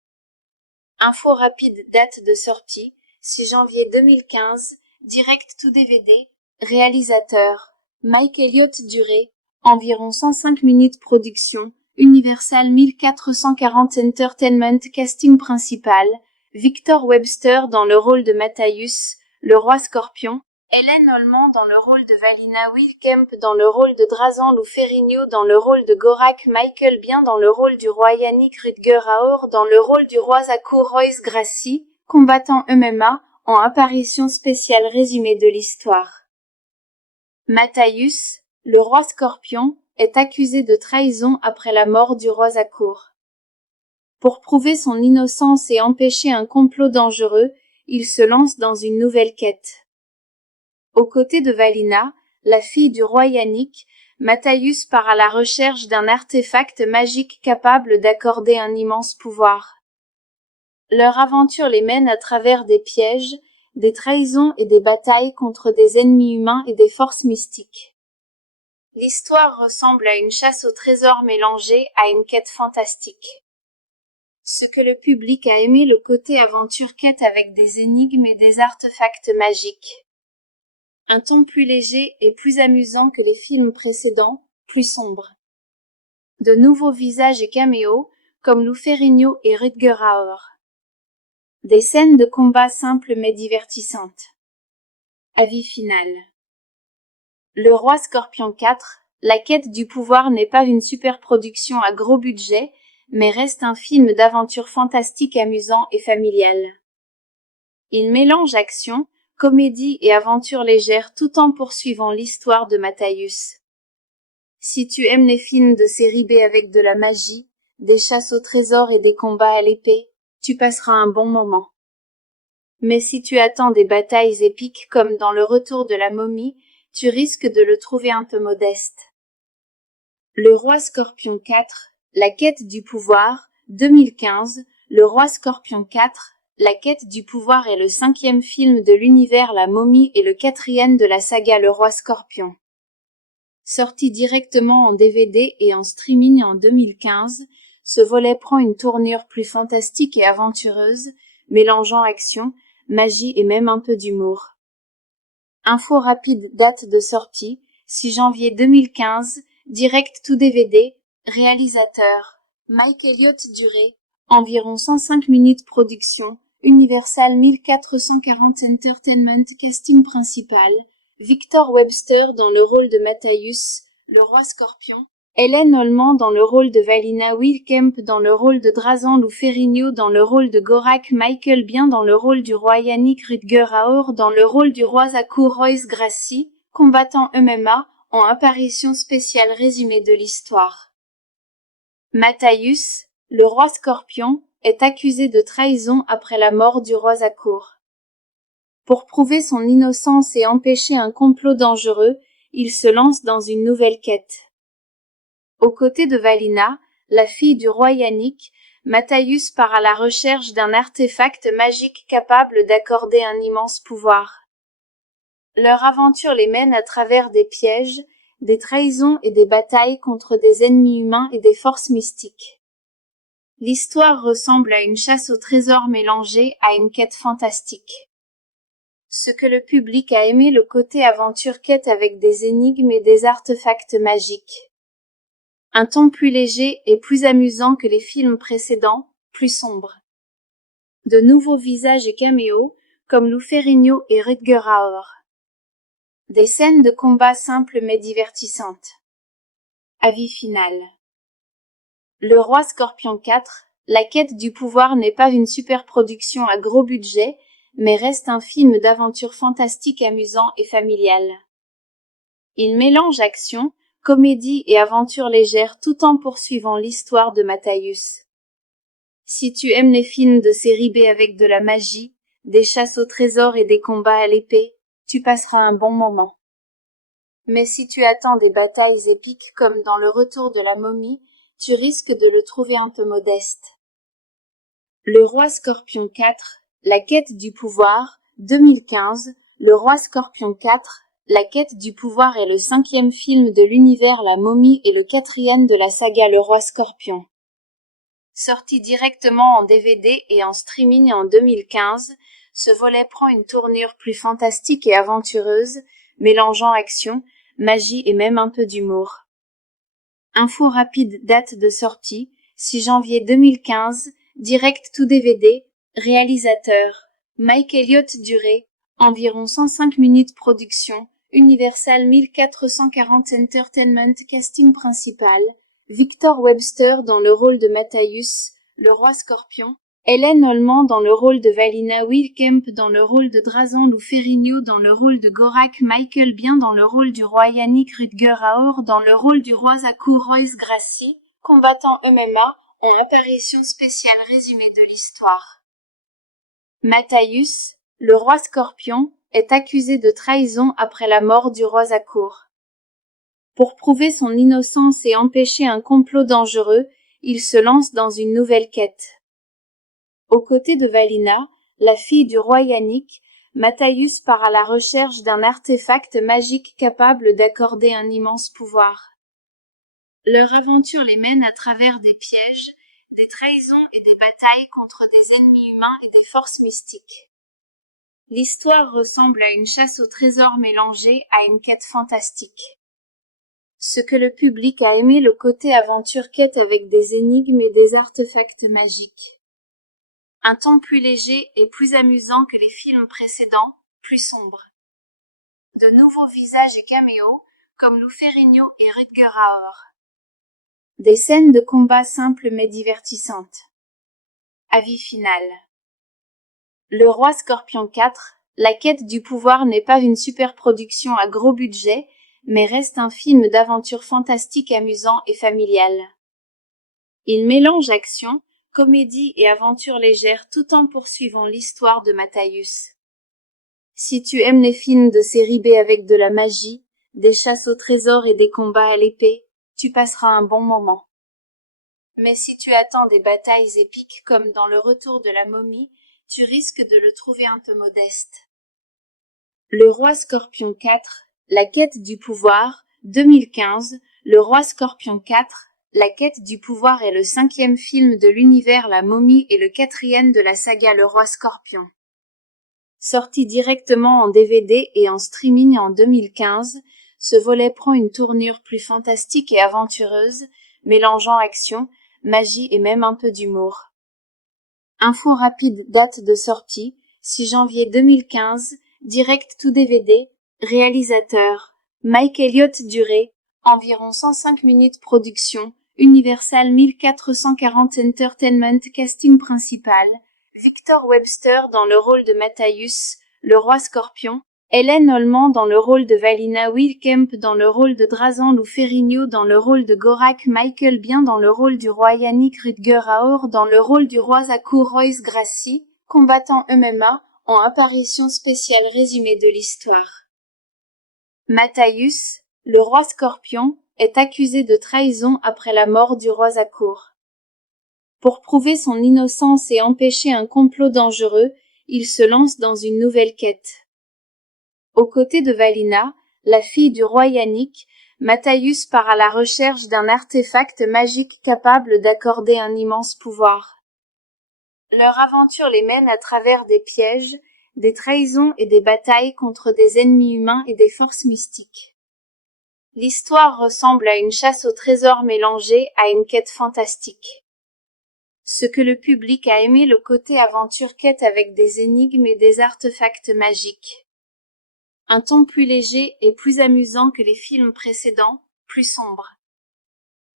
Info rapide, date de sortie, 6 janvier 2015, direct to DVD, réalisateur, Mike Elliott, durée, environ 105 minutes production, Universal 1440 Entertainment, casting principal, Victor Webster dans le rôle de Matthäus, le roi Scorpion, Helen Holman dans le rôle de Valina, Will Kemp dans le rôle de Drazan, Lou Ferrigno dans le rôle de Gorak, Michael Biehn dans le rôle du roi, Yannick Rutger Hauer dans le rôle du roi, Zakur, Royce Gracie, combattant MMA, en apparition spéciale résumé de l'histoire. Matthäus, le roi Scorpion, est accusé de trahison après la mort du roi Zakur. Pour prouver son innocence et empêcher un complot dangereux, il se lance dans une nouvelle quête. Aux côtés de Valina, la fille du roi Yannick, Matthäus part à la recherche d'un artefact magique capable d'accorder un immense pouvoir. Leur aventure les mène à travers des pièges, des trahisons et des batailles contre des ennemis humains et des forces mystiques. L'histoire ressemble à une chasse au trésor mélangée à une quête fantastique. Ce que le public a aimé, le côté aventure-quête avec des énigmes et des artefacts magiques. Un ton plus léger et plus amusant que les films précédents, plus sombre. De nouveaux visages et caméos, comme Lou Ferrigno et Rutger Hauer. Des scènes de combat simples mais divertissantes. Avis final. Le Roi Scorpion 4, la quête du pouvoir n'est pas une superproduction à gros budget, mais reste un film d'aventure fantastique amusant et familial. Il mélange action, comédie et aventure légère tout en poursuivant l'histoire de Matthäus. Si tu aimes les films de série B avec de la magie, des chasses au trésor et des combats à l'épée, tu passeras un bon moment. Mais si tu attends des batailles épiques comme dans Le Retour de la momie, tu risques de le trouver un peu modeste. Le Roi Scorpion 4, la quête du pouvoir, 2015, Le Roi Scorpion 4, la quête du pouvoir est le 5e film de l'univers La Momie et le 4e de la saga Le Roi Scorpion. Sorti directement en DVD et en streaming en 2015, ce volet prend une tournure plus fantastique et aventureuse, mélangeant action, magie et même un peu d'humour. Info rapide, date de sortie, 6 janvier 2015, direct to DVD, réalisateur, Mike Elliott durée, environ 105 minutes production, Universal 1440 Entertainment casting principal, Victor Webster dans le rôle de Matthäus, le roi scorpion, Hélène Holman dans le rôle de Valina, Will Kemp dans le rôle de Drazan, Lou Ferrigno dans le rôle de Gorak, Michael Biehn dans le rôle du roi, Yannick Rutger Hauer dans le rôle du roi, Zakur, Royce Gracie, combattant MMA, en apparition spéciale résumé de l'histoire. Matthäus, le roi scorpion, est accusé de trahison après la mort du roi Zakur. Pour prouver son innocence et empêcher un complot dangereux, il se lance dans une nouvelle quête. Aux côtés de Valina, la fille du roi Yannick, Matthäus part à la recherche d'un artefact magique capable d'accorder un immense pouvoir. Leur aventure les mène à travers des pièges, des trahisons et des batailles contre des ennemis humains et des forces mystiques. L'histoire ressemble à une chasse au trésor mélangée à une quête fantastique. Ce que le public a aimé, le côté aventure-quête avec des énigmes et des artefacts magiques. Un ton plus léger et plus amusant que les films précédents, plus sombre. De nouveaux visages et caméos, comme Lou Ferrigno et Rutger Hauer. Des scènes de combat simples mais divertissantes. Avis final. Le Roi Scorpion 4, la quête du pouvoir n'est pas une superproduction à gros budget, mais reste un film d'aventure fantastique amusant et familial. Il mélange action, comédie et aventure légère tout en poursuivant l'histoire de Matthäus. Si tu aimes les films de série B avec de la magie, des chasses au trésor et des combats à l'épée, tu passeras un bon moment. Mais si tu attends des batailles épiques comme dans Le Retour de la momie, tu risques de le trouver un peu modeste. Le Roi Scorpion 4, la quête du pouvoir, 2015, Le Roi Scorpion 4, la quête du pouvoir est le 5e film de l'univers La Momie et le 4e de la saga Le Roi Scorpion. Sorti directement en DVD et en streaming en 2015, ce volet prend une tournure plus fantastique et aventureuse, mélangeant action, magie et même un peu d'humour. Info rapide, date de sortie, 6 janvier 2015, direct to DVD, réalisateur, Mike Elliott durée, environ 105 minutes production, Universal 1440 Entertainment casting principal, Victor Webster dans le rôle de Matthäus, le roi scorpion, Hélène Holman dans le rôle de Valina, Will Kemp dans le rôle de Drazan, Lou Ferrigno dans le rôle de Gorak, Michael Biehn dans le rôle du roi, Yannick Rutger Hauer dans le rôle du roi, Zakur, Royce Gracie, combattant MMA, en apparition spéciale résumé de l'histoire. Matthäus, le roi scorpion, est accusé de trahison après la mort du roi Zakur. Pour prouver son innocence et empêcher un complot dangereux, il se lance dans une nouvelle quête. Aux côtés de Valina, la fille du roi Yannick, Matthäus part à la recherche d'un artefact magique capable d'accorder un immense pouvoir. Leur aventure les mène à travers des pièges, des trahisons et des batailles contre des ennemis humains et des forces mystiques. L'histoire ressemble à une chasse au trésor mélangée à une quête fantastique. Ce que le public a aimé, le côté aventure-quête avec des énigmes et des artefacts magiques. Un ton plus léger et plus amusant que les films précédents, plus sombre. De nouveaux visages et caméos, comme Lou Ferrigno et Rutger Hauer. Des scènes de combat simples mais divertissantes. Avis final. Le Roi Scorpion 4, la quête du pouvoir n'est pas une superproduction à gros budget, mais reste un film d'aventure fantastique amusant et familial. Il mélange action, comédie et aventure légère tout en poursuivant l'histoire de Matthäus. Si tu aimes les films de série B avec de la magie, des chasses au trésor et des combats à l'épée, tu passeras un bon moment. Mais si tu attends des batailles épiques comme dans Le Retour de la momie, tu risques de le trouver un peu modeste. Le Roi Scorpion 4, la quête du pouvoir, 2015, Le Roi Scorpion 4, la quête du pouvoir est le 5e film de l'univers La Momie et le 4e de la saga Le Roi Scorpion. Sorti directement en DVD et en streaming en 2015, ce volet prend une tournure plus fantastique et aventureuse, mélangeant action, magie et même un peu d'humour. Info rapide, date de sortie, 6 janvier 2015, direct to DVD, réalisateur, Mike Elliott durée, environ 105 minutes production, Universal 1440 Entertainment casting principal, Victor Webster dans le rôle de Matthäus, le roi scorpion, Hélène Holman dans le rôle de Valina, Will Kemp dans le rôle de Drazan, Lou Ferrigno dans le rôle de Gorak, Michael Biehn dans le rôle du roi Yannick, Rutger Hauer dans le rôle du roi Zakur, Royce Gracie, combattants MMA, en apparition spéciale résumé de l'histoire. Matthäus, le roi scorpion, est accusé de trahison après la mort du roi Zakur. Pour prouver son innocence et empêcher un complot dangereux, il se lance dans une nouvelle quête. Aux côtés de Valina, la fille du roi Yannick, Matthäus part à la recherche d'un artefact magique capable d'accorder un immense pouvoir. Leur aventure les mène à travers des pièges, des trahisons et des batailles contre des ennemis humains et des forces mystiques. L'histoire ressemble à une chasse au trésor mélangée à une quête fantastique. Ce que le public a aimé, le côté aventure-quête avec des énigmes et des artefacts magiques. Un ton plus léger et plus amusant que les films précédents, plus sombre.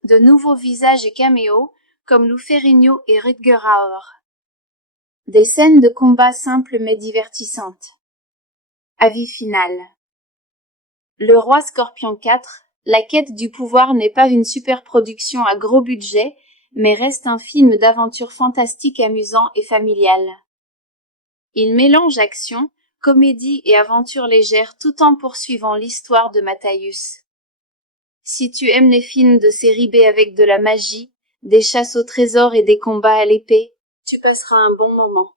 De nouveaux visages et caméos, comme Lou Ferrigno et Rutger Hauer. Des scènes de combat simples mais divertissantes. Avis final. Le Roi Scorpion 4, la quête du pouvoir n'est pas une superproduction à gros budget, mais reste un film d'aventure fantastique amusant et familial. Il mélange action, comédie et aventure légère tout en poursuivant l'histoire de Matthäus. Si tu aimes les films de série B avec de la magie, des chasses au trésor et des combats à l'épée, tu passeras un bon moment.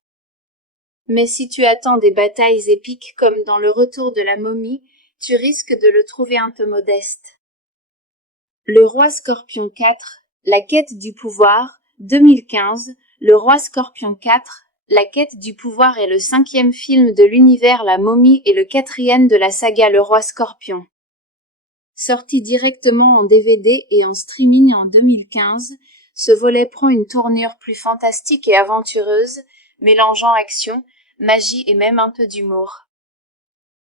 Mais si tu attends des batailles épiques comme dans Le Retour de la momie, tu risques de le trouver un peu modeste. Le Roi Scorpion 4, la quête du pouvoir, 2015, Le Roi Scorpion 4, la quête du pouvoir est le 5e film de l'univers La Momie et le 4e de la saga Le Roi Scorpion. Sorti directement en DVD et en streaming en 2015, ce volet prend une tournure plus fantastique et aventureuse, mélangeant action, magie et même un peu d'humour.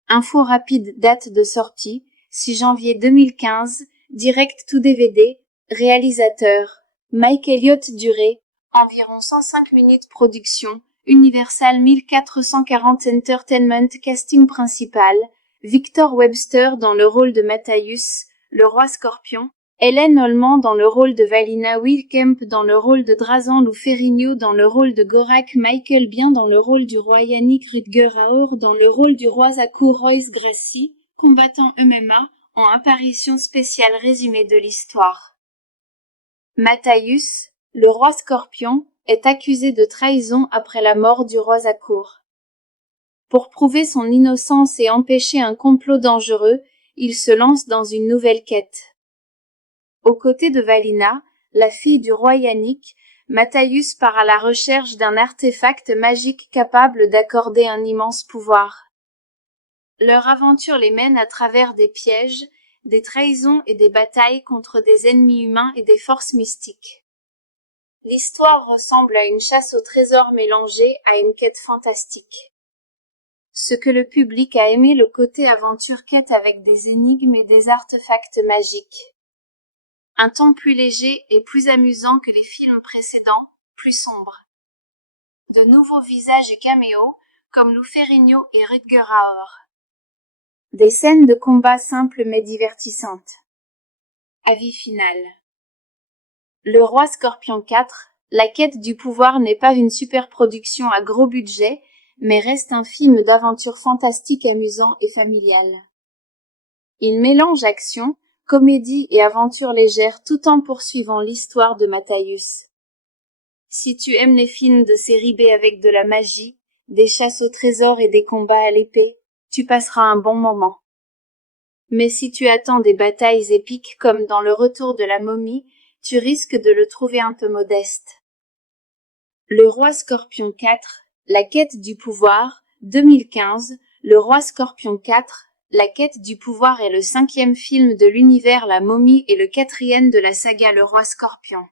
Info rapide, date de sortie, 6 janvier 2015, direct to DVD, réalisateur, Mike Elliott durée, environ 105 minutes production, Universal 1440 Entertainment casting principal, Victor Webster dans le rôle de Matthäus, le roi scorpion, Hélène Holman dans le rôle de Valina, Will Kemp dans le rôle de Drazan, Lou Ferrigno dans le rôle de Gorak, Michael Biehn dans le rôle du roi Yannick, Rutger Hauer dans le rôle du roi Zakur, Royce Gracie, combattant MMA, en apparition spéciale résumé de l'histoire. Matthäus, le roi Scorpion, est accusé de trahison après la mort du roi Zakour. Pour prouver son innocence et empêcher un complot dangereux, il se lance dans une nouvelle quête. Aux côtés de Valina, la fille du roi Yannick, Matthäus part à la recherche d'un artefact magique capable d'accorder un immense pouvoir. Leur aventure les mène à travers des pièges, des trahisons et des batailles contre des ennemis humains et des forces mystiques. L'histoire ressemble à une chasse au trésor mélangée à une quête fantastique. Ce que le public a aimé, le côté aventure-quête avec des énigmes et des artefacts magiques. Un ton plus léger et plus amusant que les films précédents, plus sombre. De nouveaux visages et caméos, comme Lou Ferrigno et Rutger Hauer. Des scènes de combat simples mais divertissantes. Avis final. Le Roi Scorpion 4, la quête du pouvoir n'est pas une superproduction à gros budget, mais reste un film d'aventure fantastique amusant et familial. Il mélange action, comédie et aventure légère tout en poursuivant l'histoire de Matthäus. Si tu aimes les films de série B avec de la magie, des chasses au trésor et des combats à l'épée, tu passeras un bon moment. Mais si tu attends des batailles épiques comme dans Le Retour de la momie, tu risques de le trouver un peu modeste. Le Roi Scorpion 4, la quête du pouvoir, 2015, Le Roi Scorpion 4, la quête du pouvoir est le 5e film de l'univers La Momie et le 4e de la saga Le Roi Scorpion.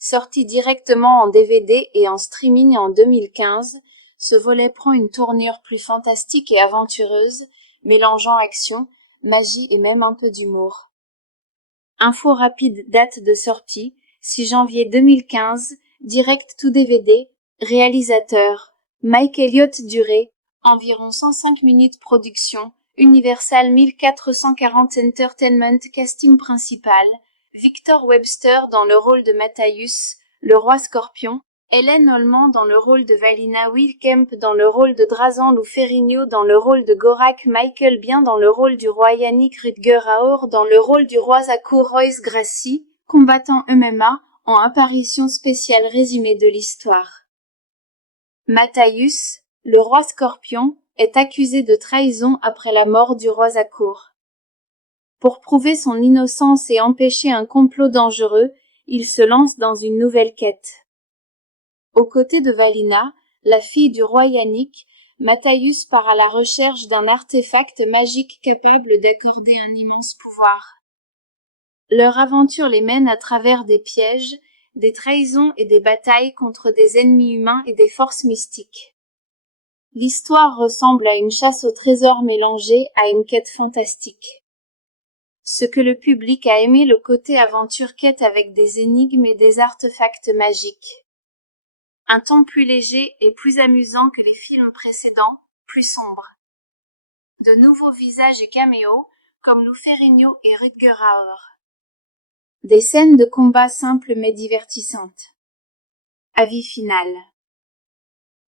Sorti directement en DVD et en streaming en 2015, ce volet prend une tournure plus fantastique et aventureuse, mélangeant action, magie et même un peu d'humour. Info rapide, date de sortie, 6 janvier 2015, direct to DVD, réalisateur, Mike Elliott durée, environ 105 minutes production, Universal 1440 Entertainment casting principal, Victor Webster dans le rôle de Matthäus, le roi Scorpion, Hélène Holman dans le rôle de Valina, Will Kemp dans le rôle de Drazan, Lou Ferrigno dans le rôle de Gorak, Michael Biehn dans le rôle du roi Yannick, Rutger Hauer dans le rôle du roi Zakour, Royce Gracie, combattant MMA, en apparition spéciale résumé de l'histoire. Matthäus, le roi Scorpion, est accusé de trahison après la mort du roi Zakour. Pour prouver son innocence et empêcher un complot dangereux, il se lance dans une nouvelle quête. Aux côtés de Valina, la fille du roi Yannick, Matthäus part à la recherche d'un artefact magique capable d'accorder un immense pouvoir. Leur aventure les mène à travers des pièges, des trahisons et des batailles contre des ennemis humains et des forces mystiques. L'histoire ressemble à une chasse au trésor mélangée à une quête fantastique. Ce que le public a aimé, le côté aventure-quête avec des énigmes et des artefacts magiques. Un ton plus léger et plus amusant que les films précédents, plus sombre. De nouveaux visages et caméos, comme Lou Ferrigno et Rutger Hauer. Des scènes de combat simples mais divertissantes. Avis final.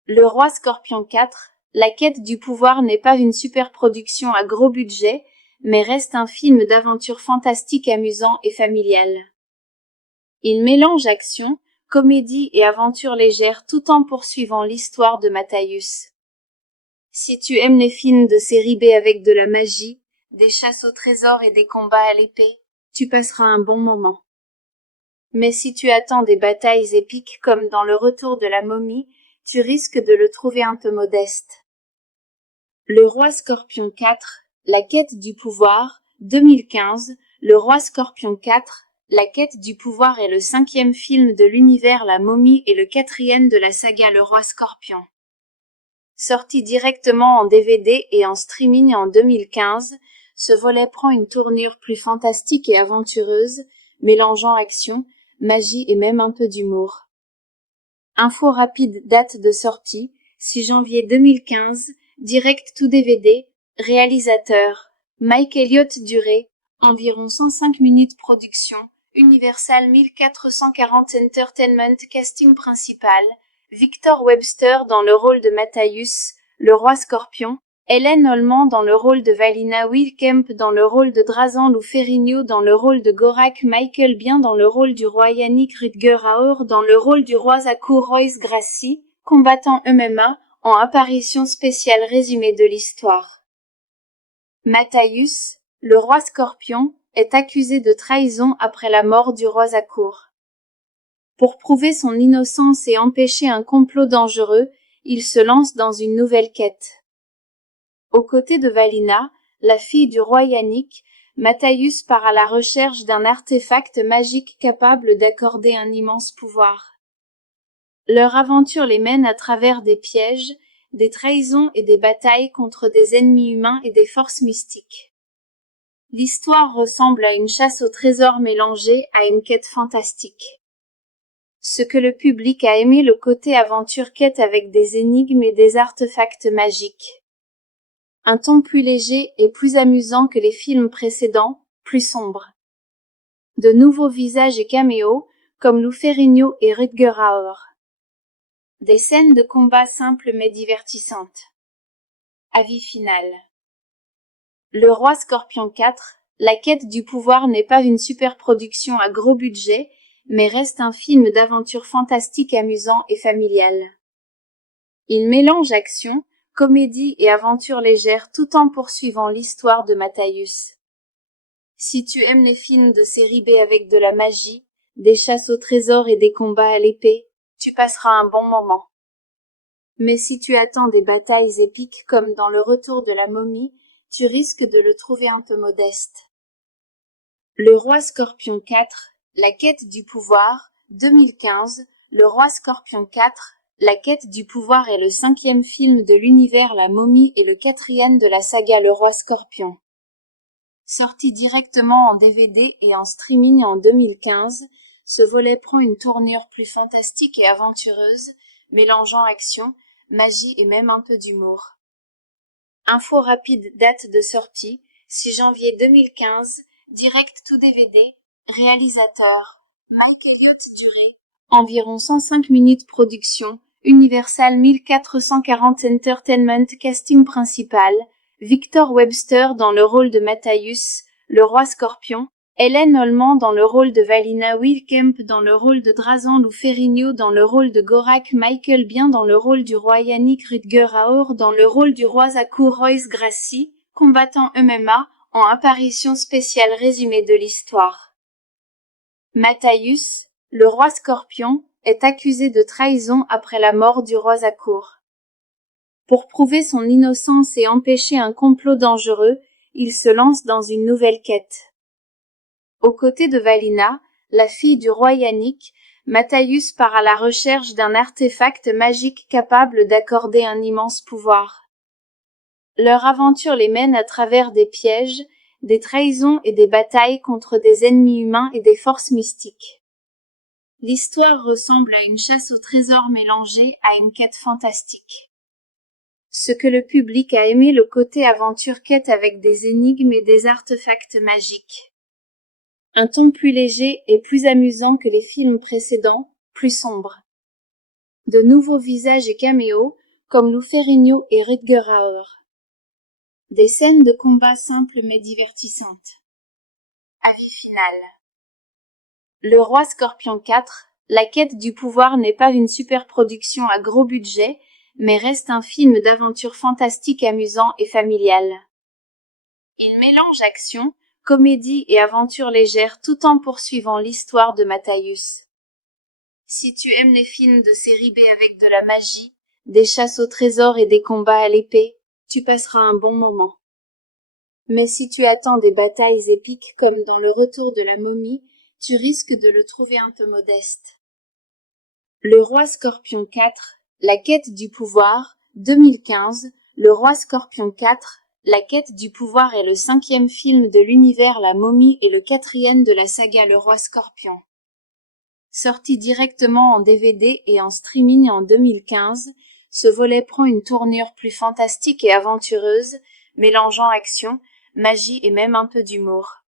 Le Roi Scorpion 4, la quête du pouvoir n'est pas une superproduction à gros budget, mais reste un film d'aventure fantastique amusant et familial. Il mélange action, comédie et aventure légère tout en poursuivant l'histoire de Matthäus. Si tu aimes les films de série B avec de la magie, des chasses au trésor et des combats à l'épée, tu passeras un bon moment. Mais si tu attends des batailles épiques comme dans Le Retour de la momie, tu risques de le trouver un peu modeste. Le Roi Scorpion 4, la quête du pouvoir, 2015, Le Roi Scorpion 4, la quête du pouvoir est le 5e film de l'univers La Momie et le 4e de la saga Le Roi Scorpion. Sorti directement en DVD et en streaming en 2015, ce volet prend une tournure plus fantastique et aventureuse, mélangeant action, magie et même un peu d'humour. Info rapide, date de sortie, 6 janvier 2015, direct to DVD, réalisateur, Mike Elliott durée, environ 105 minutes production, Universal 1440 Entertainment casting principal, Victor Webster dans le rôle de Matthäus, le roi Scorpion, Hélène Holman dans le rôle de Valina, Will Kemp dans le rôle de Drazan, Lou Ferrigno dans le rôle de Gorak, Michael Biehn dans le rôle du roi, Yannick Rutger Hauer dans le rôle du roi, Zakur, Royce Gracie, combattant MMA, en apparition spéciale résumé de l'histoire. Matthäus, le roi Scorpion, est accusé de trahison après la mort du roi Zakur. Pour prouver son innocence et empêcher un complot dangereux, il se lance dans une nouvelle quête. Aux côtés de Valina, la fille du roi Yannick, Matthäus part à la recherche d'un artefact magique capable d'accorder un immense pouvoir. Leur aventure les mène à travers des pièges, des trahisons et des batailles contre des ennemis humains et des forces mystiques. L'histoire ressemble à une chasse au trésor mélangée à une quête fantastique. Ce que le public a aimé, le côté aventure-quête avec des énigmes et des artefacts magiques. Un ton plus léger et plus amusant que les films précédents, plus sombre. De nouveaux visages et caméos, comme Lou Ferrigno et Rutger Hauer. Des scènes de combat simples mais divertissantes. Avis final. Le roi Scorpion 4, la quête du pouvoir n'est pas une superproduction à gros budget, mais reste un film d'aventure fantastique, amusant et familial. Il mélange action, comédie et aventure légère tout en poursuivant l'histoire de Matthäus. Si tu aimes les films de série B avec de la magie, des chasses au trésor et des combats à l'épée, tu passeras un bon moment. Mais si tu attends des batailles épiques comme dans Le Retour de la momie, tu risques de le trouver un peu modeste. Le roi Scorpion 4, la quête du pouvoir, 2015, Le roi Scorpion 4, la quête du pouvoir est le 5e film de l'univers La Momie et le 4e de la saga Le roi Scorpion. Sorti directement en DVD et en streaming en 2015, ce volet prend une tournure plus fantastique et aventureuse, mélangeant action, magie et même un peu d'humour. Info rapide, date de sortie, 6 janvier 2015, direct to DVD, réalisateur, Mike Elliott, durée, environ 105 minutes, production, Universal 1440 Entertainment, casting principal, Victor Webster dans le rôle de Matthäus, le roi Scorpion, Hélène Holman dans le rôle de Valina, Will Kemp dans le rôle de Drazan, Lou Ferrigno dans le rôle de Gorak, Michael Biehn dans le rôle du roi, Yannick Rutger Hauer dans le rôle du roi, Zakur, Royce Gracie, combattant MMA, en apparition spéciale résumé de l'histoire. Matthäus, le roi Scorpion, est accusé de trahison après la mort du roi Zakur. Pour prouver son innocence et empêcher un complot dangereux, il se lance dans une nouvelle quête. Aux côtés de Valina, la fille du roi Yannick, Matthäus part à la recherche d'un artefact magique capable d'accorder un immense pouvoir. Leur aventure les mène à travers des pièges, des trahisons et des batailles contre des ennemis humains et des forces mystiques. L'histoire ressemble à une chasse au trésor mélangée à une quête fantastique. Ce que le public a aimé, le côté aventure-quête avec des énigmes et des artefacts magiques. Un ton plus léger et plus amusant que les films précédents, plus sombre. De nouveaux visages et caméos, comme Lou Ferrigno et Rutger Hauer. Des scènes de combat simples mais divertissantes. Avis final. Le roi Scorpion 4, la quête du pouvoir n'est pas une superproduction à gros budget, mais reste un film d'aventure fantastique, amusant et familial. Il mélange action, comédie et aventure légère tout en poursuivant l'histoire de Matthäus. Si tu aimes les films de série B avec de la magie, des chasses au trésor et des combats à l'épée, tu passeras un bon moment. Mais si tu attends des batailles épiques comme dans Le Retour de la momie, tu risques de le trouver un peu modeste. Le roi Scorpion 4, la quête du pouvoir, 2015, Le roi Scorpion 4, la quête du pouvoir est le 5e film de l'univers La Momie et le 4e de la saga Le roi Scorpion. Sorti directement en DVD et en streaming en 2015, ce volet prend une tournure plus fantastique et aventureuse, mélangeant action, magie et même un peu d'humour.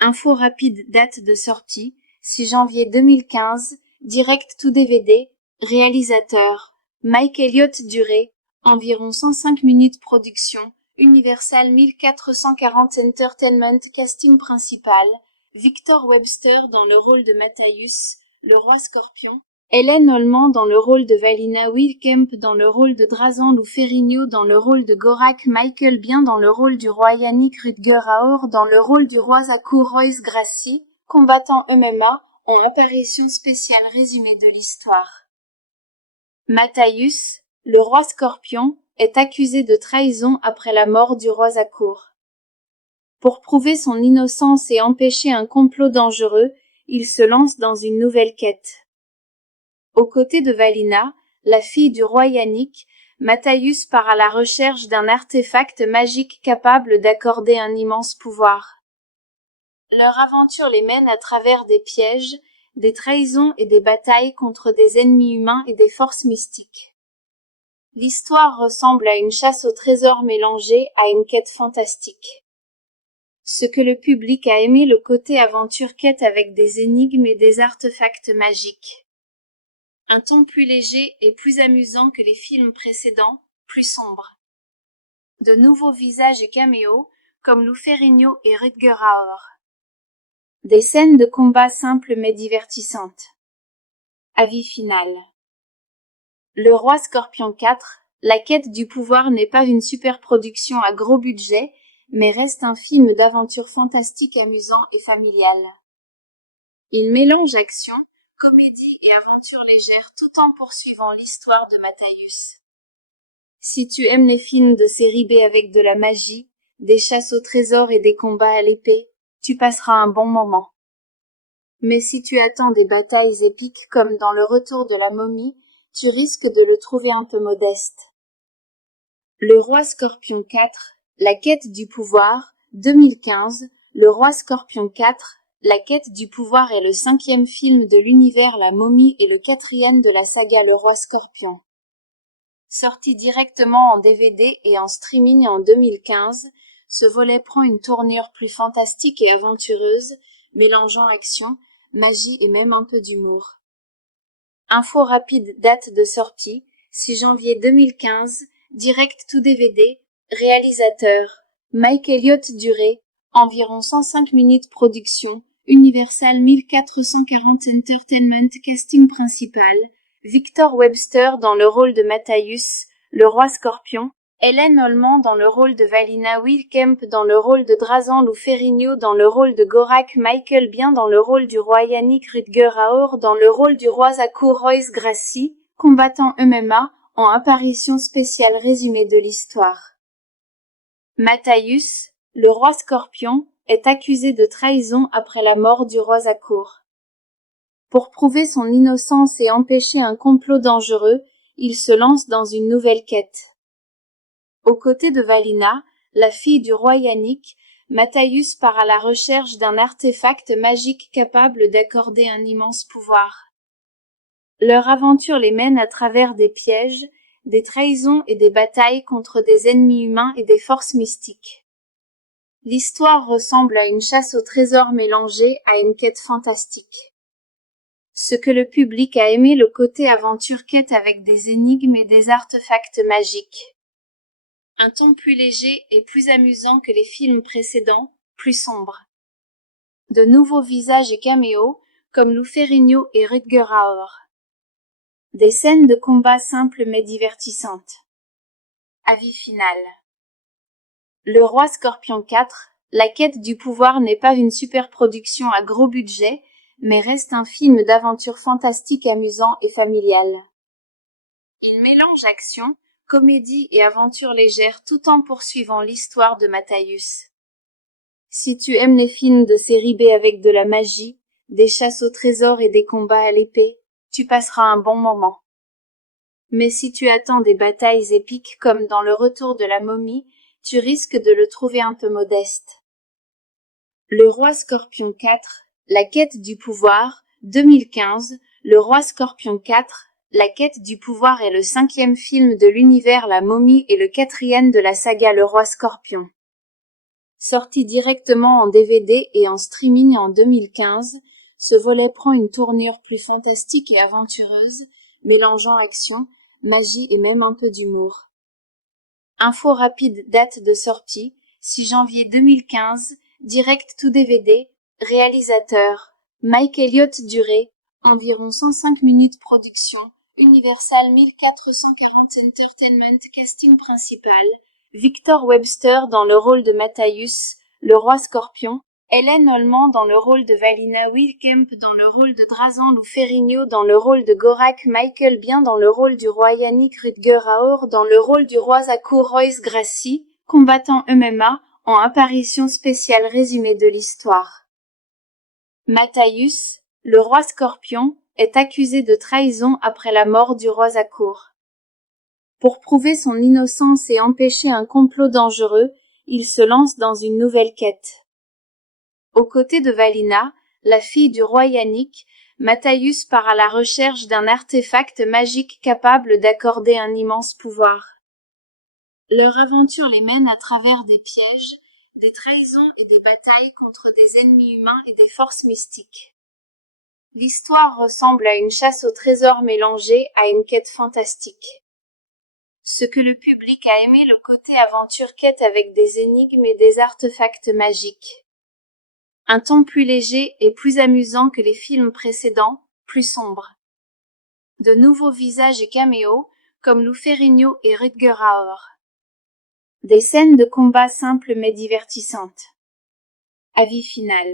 Info rapide, date de sortie, 6 janvier 2015, direct to DVD, réalisateur, Mike Elliott, durée, Environ 105 minutes production, Universal 1440 Entertainment. Casting principal, Victor Webster dans le rôle de Matthäus, le roi scorpion, Hélène Holman dans le rôle de Valina, Will Kemp dans le rôle de Drazan, Lou Ferrigno dans le rôle de Gorak, Michael Biehn dans le rôle du roi, Yannick Rutger Hauer dans le rôle du roi, Zakur, Royce Gracie, combattants MMA, en apparition spéciale. Résumé de l'histoire. Matthäus, le roi scorpion, est accusé de trahison après la mort du roi Zakur. Pour prouver son innocence et empêcher un complot dangereux, il se lance dans une nouvelle quête. Aux côtés de Valina, la fille du roi Yannick, Matthäus part à la recherche d'un artefact magique capable d'accorder un immense pouvoir. Leur aventure les mène à travers des pièges, des trahisons et des batailles contre des ennemis humains et des forces mystiques. L'histoire ressemble à une chasse au trésor mélangée à une quête fantastique. Ce que le public a aimé, le côté aventure-quête avec des énigmes et des artefacts magiques. Un ton plus léger et plus amusant que les films précédents, plus sombre. De nouveaux visages et caméos, comme Lou Ferrigno et Rutger Hauer. Des scènes de combat simples mais divertissantes. Avis final. Le roi Scorpion 4, la quête du pouvoir n'est pas une super production à gros budget, mais reste un film d'aventure fantastique, amusant et familial. Il mélange action, comédie et aventure légère tout en poursuivant l'histoire de Matthäus. Si tu aimes les films de série B avec de la magie, des chasses au trésor et des combats à l'épée, tu passeras un bon moment. Mais si tu attends des batailles épiques comme dans Le Retour de la momie, tu risques de le trouver un peu modeste. Le roi Scorpion 4, la quête du pouvoir, 2015, Le roi Scorpion 4, la quête du pouvoir est le 5e film de l'univers La momie et le 4e de la saga Le roi Scorpion. Sorti directement en DVD et en streaming en 2015, ce volet prend une tournure plus fantastique et aventureuse, mélangeant action, magie et même un peu d'humour. Info rapide, date de sortie, 6 janvier 2015, direct to DVD, réalisateur, Mike Elliott, durée, environ 105 minutes production, Universal 1440 Entertainment. Casting principal, Victor Webster dans le rôle de Matthäus, le roi scorpion, Hélène Holman dans le rôle de Valina, Will Kemp dans le rôle de Drazan, Lou Ferrigno dans le rôle de Gorak, Michael Biehn dans le rôle du roi, Yannick Rutger Hauer dans le rôle du roi, Zakur, Royce Gracie, combattant MMA, en apparition spéciale. Résumé de l'histoire. Matthäus, le roi scorpion, est accusé de trahison après la mort du roi Zakur. Pour prouver son innocence et empêcher un complot dangereux, il se lance dans une nouvelle quête. Aux côtés de Valina, la fille du roi Yannick, Matthäus part à la recherche d'un artefact magique capable d'accorder un immense pouvoir. Leur aventure les mène à travers des pièges, des trahisons et des batailles contre des ennemis humains et des forces mystiques. L'histoire ressemble à une chasse au trésor mélangée à une quête fantastique. Ce que le public a aimé, le côté aventure-quête avec des énigmes et des artefacts magiques. Un ton plus léger et plus amusant que les films précédents, plus sombre. De nouveaux visages et caméos, comme Lou Ferrigno et Rutger Hauer. Des scènes de combat simples mais divertissantes. Avis final. Le roi Scorpion 4, la quête du pouvoir n'est pas une super production à gros budget, mais reste un film d'aventure fantastique, amusant et familial. Il mélange action, comédie et aventure légère tout en poursuivant l'histoire de Matthäus. Si tu aimes les films de série B avec de la magie, des chasses au trésor et des combats à l'épée, tu passeras un bon moment. Mais si tu attends des batailles épiques comme dans Le Retour de la momie, tu risques de le trouver un peu modeste. Le roi Scorpion 4, la quête du pouvoir, 2015, Le roi Scorpion 4, la quête du pouvoir est le 5e film de l'univers La momie et le 4e de la saga Le roi Scorpion. Sorti directement en DVD et en streaming en 2015, ce volet prend une tournure plus fantastique et aventureuse, mélangeant action, magie et même un peu d'humour. Info rapide, date de sortie, 6 janvier 2015, direct to DVD, réalisateur, Mike Elliott durée, environ 105 minutes production, Universal 1440 Entertainment casting principal, Victor Webster dans le rôle de Matthäus, le roi scorpion, Hélène Holman dans le rôle de Valina, Will Kemp dans le rôle de Drazan, Lou Ferrigno dans le rôle de Gorak, Michael Biehn dans le rôle du roi, Yannick Rutger Hauer dans le rôle du roi, Zakur, Royce Gracie, combattant MMA, en apparition spéciale résumé de l'histoire. Matthäus, le roi scorpion, est accusé de trahison après la mort du roi Zakur. Pour prouver son innocence et empêcher un complot dangereux, il se lance dans une nouvelle quête. Aux côtés de Valina, la fille du roi Yannick, Matthäus part à la recherche d'un artefact magique capable d'accorder un immense pouvoir. Leur aventure les mène à travers des pièges, des trahisons et des batailles contre des ennemis humains et des forces mystiques. L'histoire ressemble à une chasse au trésor mélangée à une quête fantastique. Ce que le public a aimé, le côté aventure-quête avec des énigmes et des artefacts magiques. Un ton plus léger et plus amusant que les films précédents, plus sombre. De nouveaux visages et caméos, comme Lou Ferrigno et Rutger Hauer. Des scènes de combat simples mais divertissantes. Avis final.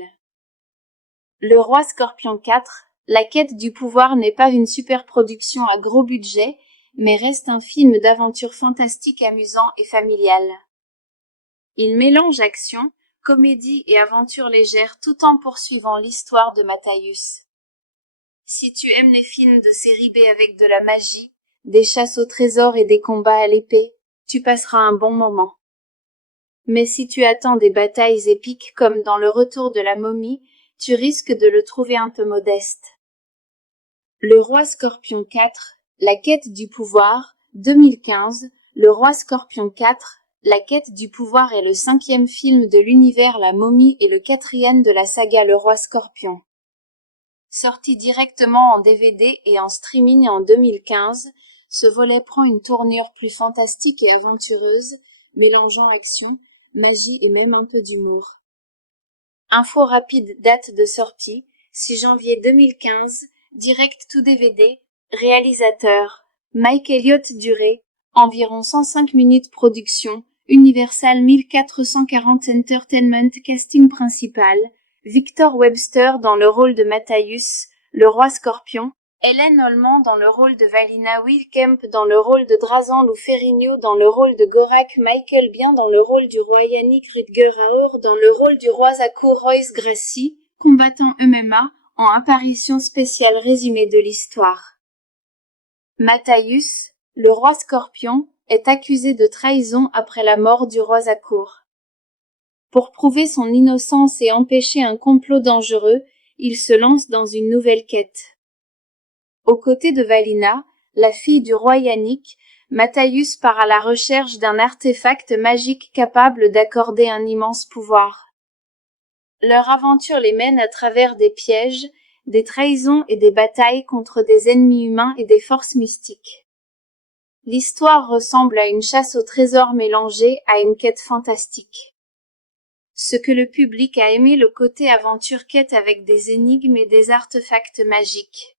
Le Roi Scorpion 4, la quête du pouvoir n'est pas une superproduction à gros budget, mais reste un film d'aventure fantastique, amusant et familial. Il mélange action, comédie et aventure légère tout en poursuivant l'histoire de Matthäus. Si tu aimes les films de série B avec de la magie, des chasses au trésor et des combats à l'épée, tu passeras un bon moment. Mais si tu attends des batailles épiques comme dans Le Retour de la momie, tu risques de le trouver un peu modeste. Le Roi Scorpion 4, la quête du pouvoir, 2015, Le Roi Scorpion 4, la quête du pouvoir est le 5e film de l'univers La Momie et le 4e de la saga Le Roi Scorpion. Sorti directement en DVD et en streaming en 2015, ce volet prend une tournure plus fantastique et aventureuse, mélangeant action, magie et même un peu d'humour. Info rapide, date de sortie, 6 janvier 2015, direct to DVD, réalisateur, Mike Elliott durée, environ 105 minutes production, Universal 1440 Entertainment casting principal, Victor Webster dans le rôle de Matthäus, le roi scorpion, Hélène Holman dans le rôle de Valina, Will Kemp dans le rôle de Drazan, Lou Ferrigno dans le rôle de Gorak, Michael Biehn dans le rôle du roi, Yannick Rutger Hauer dans le rôle du roi, Zakur, Royce Gracie, combattant MMA, en apparition spéciale résumé de l'histoire. Matthäus, le roi scorpion, est accusé de trahison après la mort du roi Zakur. Pour prouver son innocence et empêcher un complot dangereux, il se lance dans une nouvelle quête. Aux côtés de Valina, la fille du roi Yannick, Matthäus part à la recherche d'un artefact magique capable d'accorder un immense pouvoir. Leur aventure les mène à travers des pièges, des trahisons et des batailles contre des ennemis humains et des forces mystiques. L'histoire ressemble à une chasse au trésor mélangée à une quête fantastique. Ce que le public a aimé, le côté aventure-quête avec des énigmes et des artefacts magiques.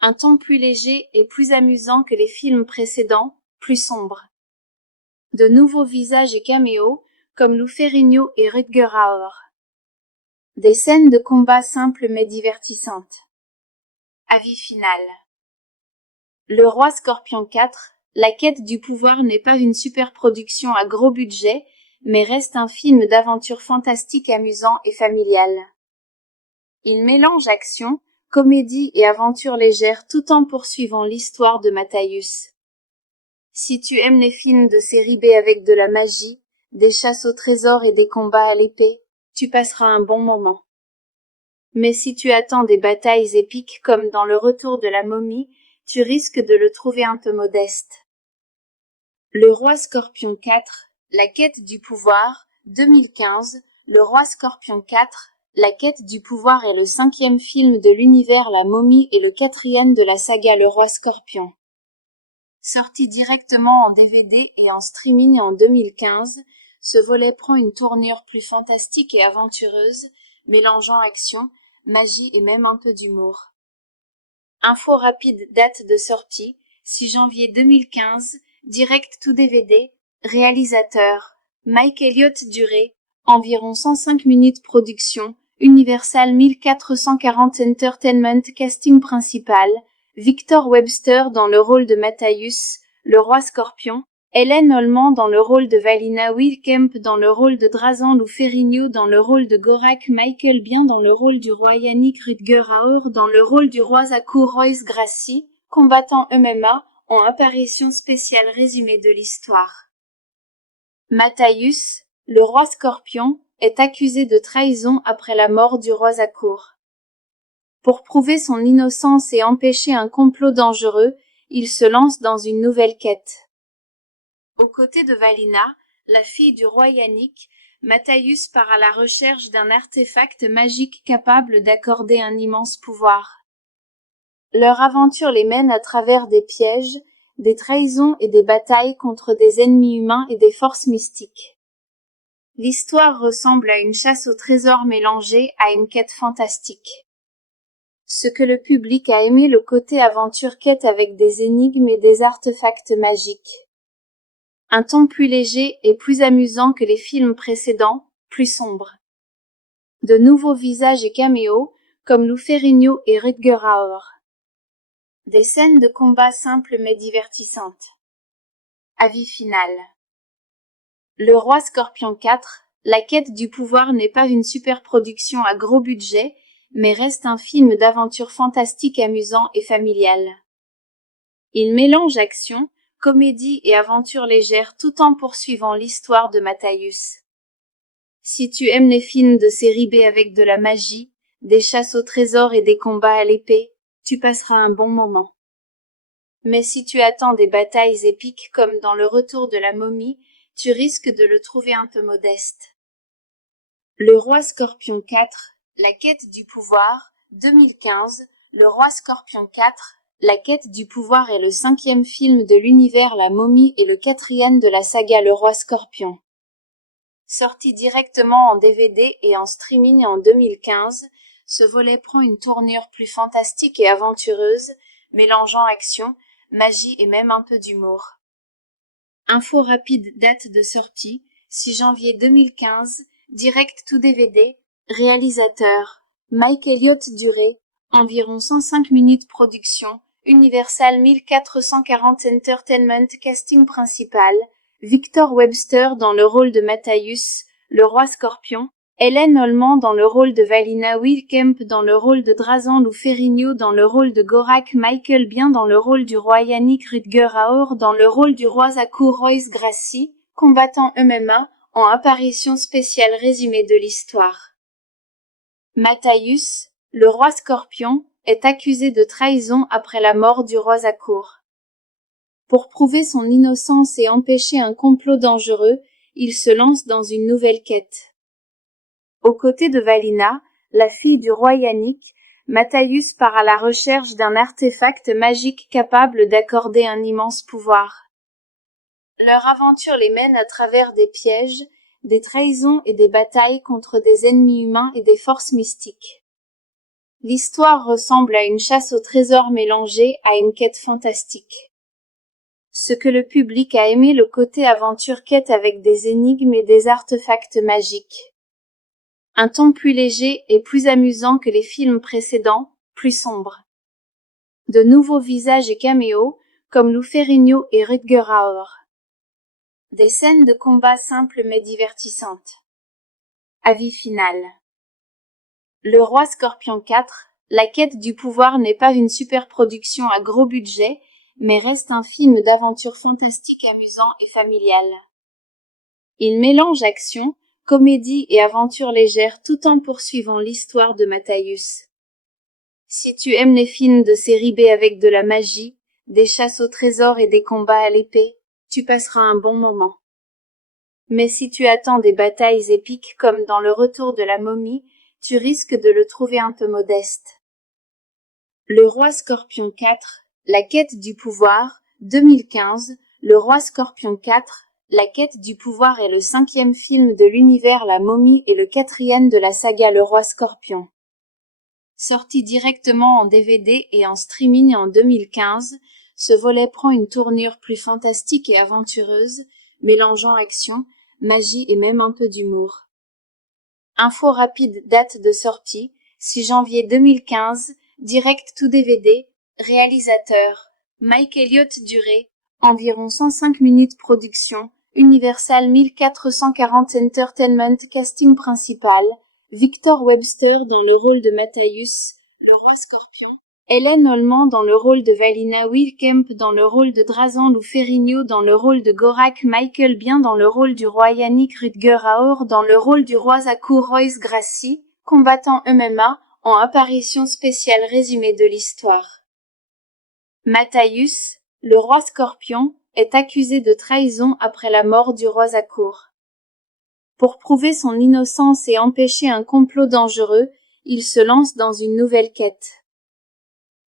Un ton plus léger et plus amusant que les films précédents, plus sombre. De nouveaux visages et caméos, comme Lou Ferrigno et Rutger Hauer. Des scènes de combat simples mais divertissantes. Avis final. Le Roi Scorpion 4, la quête du pouvoir n'est pas une superproduction à gros budget, mais reste un film d'aventure fantastique, amusant et familial. Il mélange action, comédie et aventure légère tout en poursuivant l'histoire de Matthäus. Si tu aimes les films de série B avec de la magie, des chasses au trésor et des combats à l'épée, tu passeras un bon moment. Mais si tu attends des batailles épiques comme dans Le Retour de la momie, tu risques de le trouver un peu modeste. Le Roi Scorpion 4, la quête du pouvoir, 2015, Le Roi Scorpion 4, la quête du pouvoir est le 5e film de l'univers La Momie et le 4e de la saga Le Roi Scorpion. Sorti directement en DVD et en streaming en 2015, ce volet prend une tournure plus fantastique et aventureuse, mélangeant action, magie et même un peu d'humour. Info rapide, date de sortie, 6 janvier 2015, direct to DVD, réalisateur, Mike Elliott durée, environ 105 minutes production, Universal 1440 Entertainment casting principal, Victor Webster dans le rôle de Matthäus, le roi scorpion, Hélène Holman dans le rôle de Valina Wilkemp dans le rôle de Drazan Lou Ferrigno dans le rôle de Gorak Michael Biehn dans le rôle du roi Yannick Rutger Hauer dans le rôle du roi Zakur Royce Gracie, combattant MMA, en apparition spéciale résumé de l'histoire. Matthäus, le roi scorpion, est accusé de trahison après la mort du roi Zakur. Pour prouver son innocence et empêcher un complot dangereux, il se lance dans une nouvelle quête. Aux côtés de Valina, la fille du roi Yannick, Matthäus part à la recherche d'un artefact magique capable d'accorder un immense pouvoir. Leur aventure les mène à travers des pièges, des trahisons et des batailles contre des ennemis humains et des forces mystiques. L'histoire ressemble à une chasse au trésor mélangée à une quête fantastique. Ce que le public a aimé, le côté aventure-quête avec des énigmes et des artefacts magiques. Un ton plus léger et plus amusant que les films précédents, plus sombre. De nouveaux visages et caméos, comme Lou Ferrigno et Rutger Hauer. Des scènes de combat simples mais divertissantes. Avis final. Le Roi Scorpion 4, la quête du pouvoir n'est pas une superproduction à gros budget, mais reste un film d'aventure fantastique amusant et familial. Il mélange action, comédie et aventure légère tout en poursuivant l'histoire de Matthäus. Si tu aimes les films de série B avec de la magie, des chasses au trésor et des combats à l'épée, tu passeras un bon moment. Mais si tu attends des batailles épiques comme dans Le Retour de la momie, tu risques de le trouver un peu modeste. Le Roi Scorpion 4, la quête du pouvoir, 2015, Le Roi Scorpion 4, la quête du pouvoir est le 5e film de l'univers La Momie et le 4e de la saga Le Roi Scorpion. Sorti directement en DVD et en streaming en 2015, ce volet prend une tournure plus fantastique et aventureuse, mélangeant action, magie et même un peu d'humour. Info rapide, date de sortie, 6 janvier 2015, direct to DVD, réalisateur, Mike Elliott durée, environ 105 minutes production, Universal 1440 Entertainment casting principal, Victor Webster dans le rôle de Matthäus, le roi scorpion, Hélène Holman dans le rôle de Valina Wilkemp dans le rôle de Drazan Lou Ferrigno dans le rôle de Gorak Michael Biehn dans le rôle du roi Yannick Rutger Hauer dans le rôle du roi Zakur Royce Gracie, combattant MMA, en apparition spéciale résumé de l'histoire. Matthäus, le roi scorpion, est accusé de trahison après la mort du roi Zakur. Pour prouver son innocence et empêcher un complot dangereux, il se lance dans une nouvelle quête. Aux côtés de Valina, la fille du roi Yannick, Matthäus part à la recherche d'un artefact magique capable d'accorder un immense pouvoir. Leur aventure les mène à travers des pièges, des trahisons et des batailles contre des ennemis humains et des forces mystiques. L'histoire ressemble à une chasse au trésor mélangée à une quête fantastique. Ce que le public a aimé, le côté aventure-quête avec des énigmes et des artefacts magiques. Un ton plus léger et plus amusant que les films précédents, plus sombre. De nouveaux visages et caméos, comme Lou Ferrigno et Rutger Hauer. Des scènes de combat simples mais divertissantes. Avis final. Le Roi Scorpion 4, la quête du pouvoir n'est pas une superproduction à gros budget, mais reste un film d'aventure fantastique amusant et familial. Il mélange action, comédie et aventure légère tout en poursuivant l'histoire de Matthäus. Si tu aimes les films de série B avec de la magie, des chasses au trésor et des combats à l'épée, tu passeras un bon moment. Mais si tu attends des batailles épiques comme dans Le Retour de la momie, tu risques de le trouver un peu modeste. Le Roi Scorpion 4, la quête du pouvoir, 2015, Le Roi Scorpion 4, La Quête du Pouvoir est le 5e film de l'univers La Momie et le 4e de la saga Le Roi Scorpion. Sorti directement en DVD et en streaming en 2015, ce volet prend une tournure plus fantastique et aventureuse, mélangeant action, magie et même un peu d'humour. Info rapide, date de sortie, 6 janvier 2015, direct to DVD, réalisateur, Mike Elliott durée, environ 105 minutes production, Universal 1440 Entertainment casting principal, Victor Webster dans le rôle de Matthäus, le roi scorpion, Helen Holman dans le rôle de Valina Wilkemp dans le rôle de Drazan Lou Ferrigno dans le rôle de Gorak Michael Biehn dans le rôle du roi Yannick Rutger Hauer dans le rôle du roi Zakur Royce Gracie, combattant MMA, en apparition spéciale résumé de l'histoire. Matthäus, le roi scorpion, est accusé de trahison après la mort du roi Zakur. Pour prouver son innocence et empêcher un complot dangereux, il se lance dans une nouvelle quête.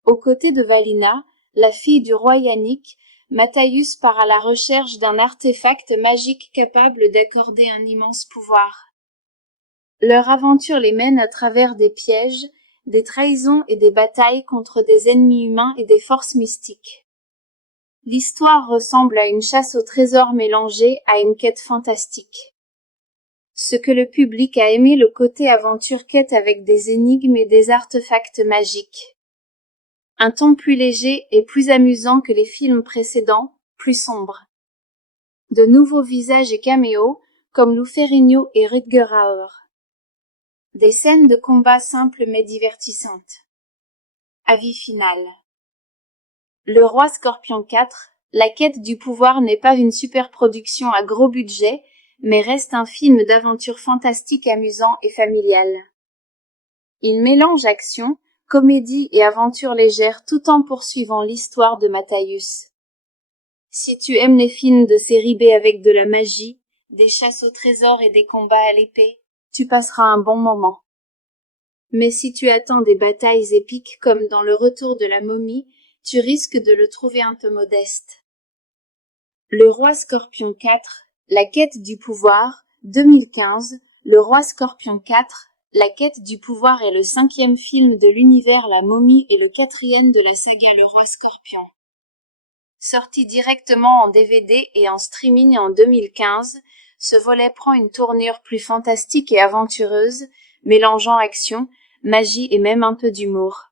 Aux côtés de Valina, la fille du roi Yannick, Matthäus part à la recherche d'un artefact magique capable d'accorder un immense pouvoir. Leur aventure les mène à travers des pièges, des trahisons et des batailles contre des ennemis humains et des forces mystiques. L'histoire ressemble à une chasse au trésor mélangée à une quête fantastique. Ce que le public a aimé, le côté aventure quête avec des énigmes et des artefacts magiques. Un ton plus léger et plus amusant que les films précédents, plus sombre. De nouveaux visages et caméos, comme Lou Ferrigno et Rutger Hauer. Des scènes de combat simples mais divertissantes. Avis final. Le Roi Scorpion 4, La Quête du Pouvoir n'est pas une superproduction à gros budget, mais reste un film d'aventure fantastique amusant et familial. Il mélange action, comédie et aventure légère tout en poursuivant l'histoire de Matthäus. Si tu aimes les films de série B avec de la magie, des chasses au trésor et des combats à l'épée, tu passeras un bon moment. Mais si tu attends des batailles épiques comme dans Le Retour de la Momie, tu risques de le trouver un peu modeste. Le Roi Scorpion 4, La Quête du Pouvoir, 2015, Le Roi Scorpion 4, La Quête du Pouvoir est le 5e film de l'univers La Momie et le 4e de la saga Le Roi Scorpion. Sorti directement en DVD et en streaming en 2015, ce volet prend une tournure plus fantastique et aventureuse, mélangeant action, magie et même un peu d'humour.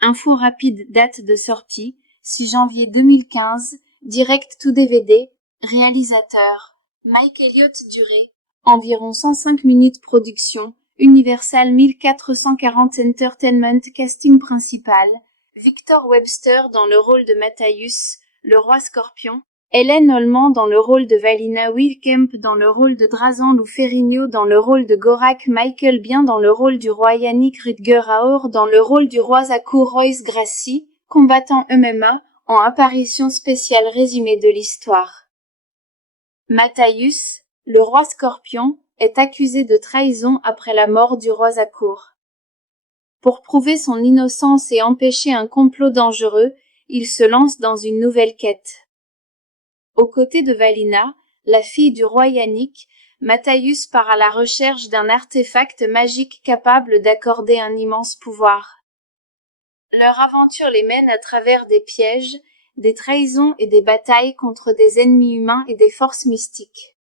Info rapide, date de sortie, 6 janvier 2015, direct to DVD, réalisateur, Mike Elliott durée, environ 105 minutes production, Universal 1440 Entertainment casting principal, Victor Webster dans le rôle de Matthäus, le roi scorpion, Helen Holman dans le rôle de Valina Wilkemp dans le rôle de Drazan Lou Ferrigno dans le rôle de Gorak Michael Biehn dans le rôle du roi Yannick Rutger Hauer dans le rôle du roi Zakur Royce Gracie, combattant MMA, en apparition spéciale résumé de l'histoire. Matthäus, le roi scorpion, est accusé de trahison après la mort du roi Zakur. Pour prouver son innocence et empêcher un complot dangereux, il se lance dans une nouvelle quête. Aux côtés de Valina, la fille du roi Yannick, Matthäus part à la recherche d'un artefact magique capable d'accorder un immense pouvoir. Leur aventure les mène à travers des pièges, des trahisons et des batailles contre des ennemis humains et des forces mystiques.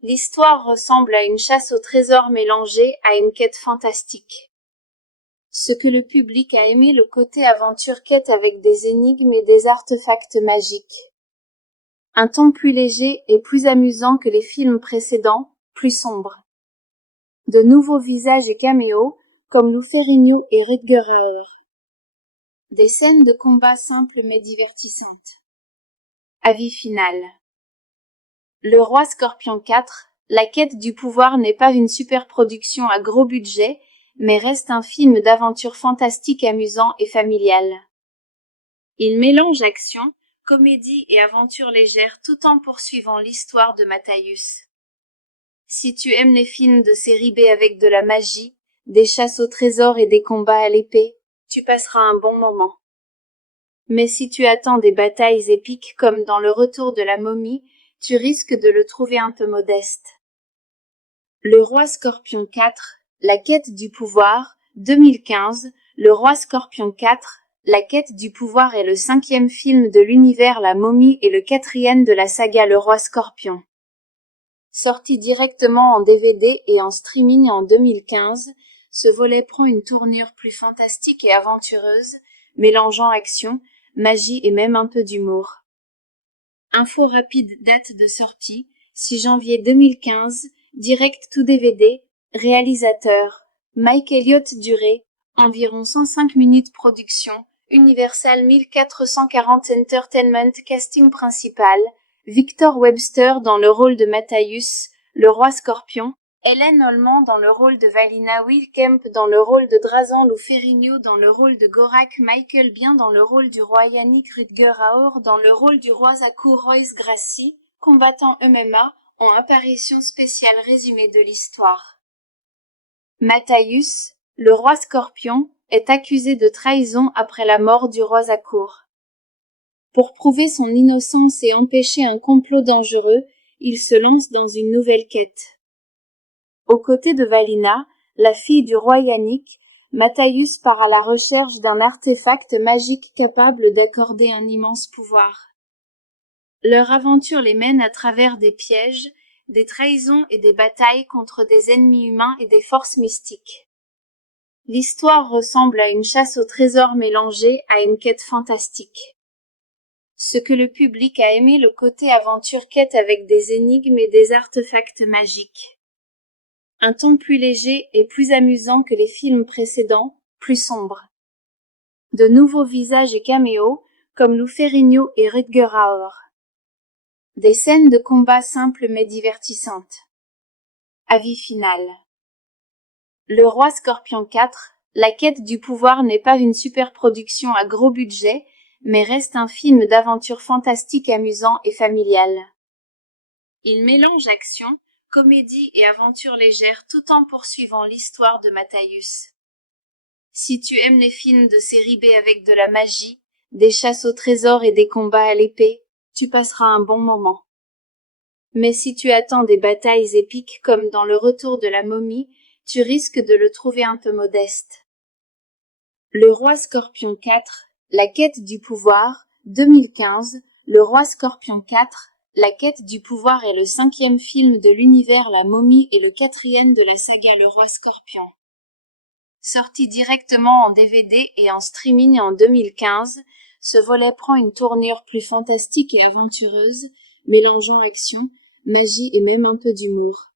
L'histoire ressemble à une chasse au trésor mélangée à une quête fantastique. Ce que le public a aimé, le côté aventure quête avec des énigmes et des artefacts magiques. Un ton plus léger et plus amusant que les films précédents, plus sombre. De nouveaux visages et caméos, comme Lou Ferrigno et Rutger Hauer. Des scènes de combat simples mais divertissantes. Avis final. Le Roi Scorpion 4, La Quête du Pouvoir n'est pas une superproduction à gros budget, mais reste un film d'aventure fantastique amusant et familial. Il mélange action, comédie et aventure légère tout en poursuivant l'histoire de Matthäus. Si tu aimes les films de série B avec de la magie, des chasses au trésor et des combats à l'épée, tu passeras un bon moment. Mais si tu attends des batailles épiques comme dans Le Retour de la momie, tu risques de le trouver un peu modeste. Le Roi Scorpion 4, la quête du pouvoir, 2015. Le Roi Scorpion 4, la quête du pouvoir est le 5e film de l'univers La Momie et le 4e de la saga Le Roi Scorpion. Sorti directement en DVD et en streaming en 2015, ce volet prend une tournure plus fantastique et aventureuse, mélangeant action, magie et même un peu d'humour. Info rapide, date de sortie, 6 janvier 2015, direct to DVD, réalisateur, Mike Elliott durée, environ 105 minutes production, Universal 1440 Entertainment casting principal, Victor Webster dans le rôle de Matthäus, le roi scorpion, Hélène Holman dans le rôle de Valina, Will Kemp dans le rôle de Drazan, Lou Ferrigno dans le rôle de Gorak, Michael Biehn dans le rôle du roi, Yannick Rutger-Hauer dans le rôle du roi, Zakur, Royce Gracie, combattant MMA, en apparition spéciale résumé de l'histoire. Matthäus, le roi scorpion, est accusé de trahison après la mort du roi Zakur. Pour prouver son innocence et empêcher un complot dangereux, il se lance dans une nouvelle quête. Aux côtés de Valina, la fille du roi Yannick, Matthäus part à la recherche d'un artefact magique capable d'accorder un immense pouvoir. Leur aventure les mène à travers des pièges, des trahisons et des batailles contre des ennemis humains et des forces mystiques. L'histoire ressemble à une chasse au trésor mélangée à une quête fantastique. Ce que le public a aimé, le côté aventure-quête avec des énigmes et des artefacts magiques. Un ton plus léger et plus amusant que les films précédents, plus sombre. De nouveaux visages et caméos, comme Lou Ferrigno et Rutger-Hauer. Des scènes de combat simples mais divertissantes. Avis final. Le Roi Scorpion 4, la quête du pouvoir n'est pas une superproduction à gros budget, mais reste un film d'aventure fantastique, amusant et familial. Il mélange action, comédie et aventure légère tout en poursuivant l'histoire de Matthäus. Si tu aimes les films de série B avec de la magie, des chasses au trésor et des combats à l'épée, tu passeras un bon moment. Mais si tu attends des batailles épiques comme dans Le Retour de la momie, tu risques de le trouver un peu modeste. Le Roi Scorpion 4, la quête du pouvoir, 2015. Le Roi Scorpion 4, la quête du pouvoir est le 5e film de l'univers La Momie et le 4e de la saga Le Roi Scorpion. Sorti directement en DVD et en streaming en 2015, ce volet prend une tournure plus fantastique et aventureuse, mélangeant action, magie et même un peu d'humour.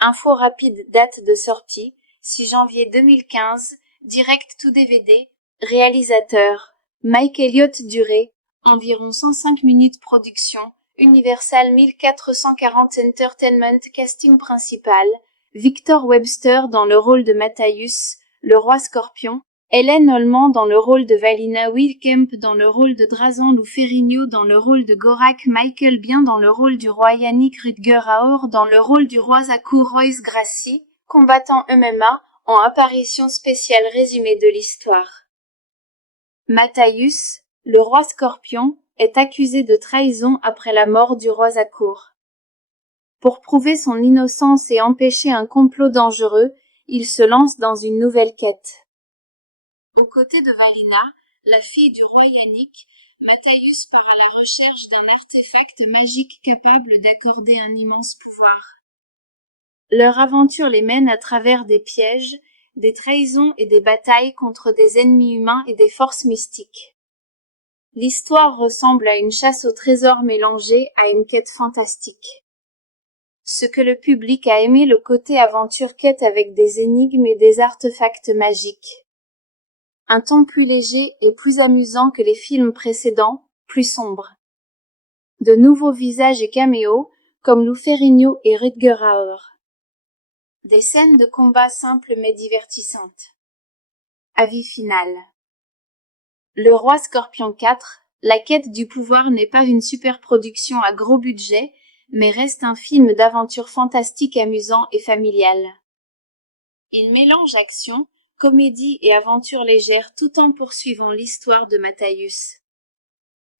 Info rapide, date de sortie, 6 janvier 2015, direct to DVD, réalisateur, Mike Elliott durée, environ 105 minutes production, Universal 1440 Entertainment casting principal, Victor Webster dans le rôle de Matthäus, le roi scorpion, Hélène Holman dans le rôle de Valina, Will Kemp dans le rôle de Drazan, Lou Ferrigno dans le rôle de Gorak, Michael Biehn dans le rôle du roi, Yannick Rutger-Hauer dans le rôle du roi, Zakur, Royce Gracie, combattant MMA, en apparition spéciale résumé de l'histoire. Matthäus, le roi scorpion, est accusé de trahison après la mort du roi Zakur. Pour prouver son innocence et empêcher un complot dangereux, il se lance dans une nouvelle quête. Aux côtés de Valina, la fille du roi Yannick, Matthäus part à la recherche d'un artefact magique capable d'accorder un immense pouvoir. Leur aventure les mène à travers des pièges, des trahisons et des batailles contre des ennemis humains et des forces mystiques. L'histoire ressemble à une chasse au trésor mélangée à une quête fantastique. Ce que le public a aimé, le côté aventure-quête avec des énigmes et des artefacts magiques. Un ton plus léger et plus amusant que les films précédents, plus sombre. De nouveaux visages et caméos, comme Lou Ferrigno et Rutger-Hauer. Des scènes de combat simples mais divertissantes. Avis final. Le Roi Scorpion 4, la quête du pouvoir n'est pas une superproduction à gros budget, mais reste un film d'aventure fantastique, amusant et familial. Il mélange action, comédie et aventure légère tout en poursuivant l'histoire de Matthäus.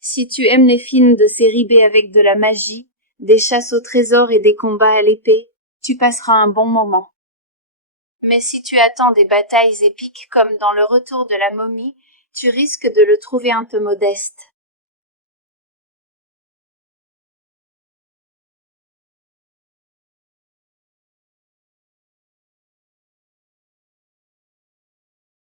Si tu aimes les films de série B avec de la magie, des chasses au trésor et des combats à l'épée, tu passeras un bon moment. Mais si tu attends des batailles épiques comme dans Le Retour de la momie, tu risques de le trouver un peu modeste.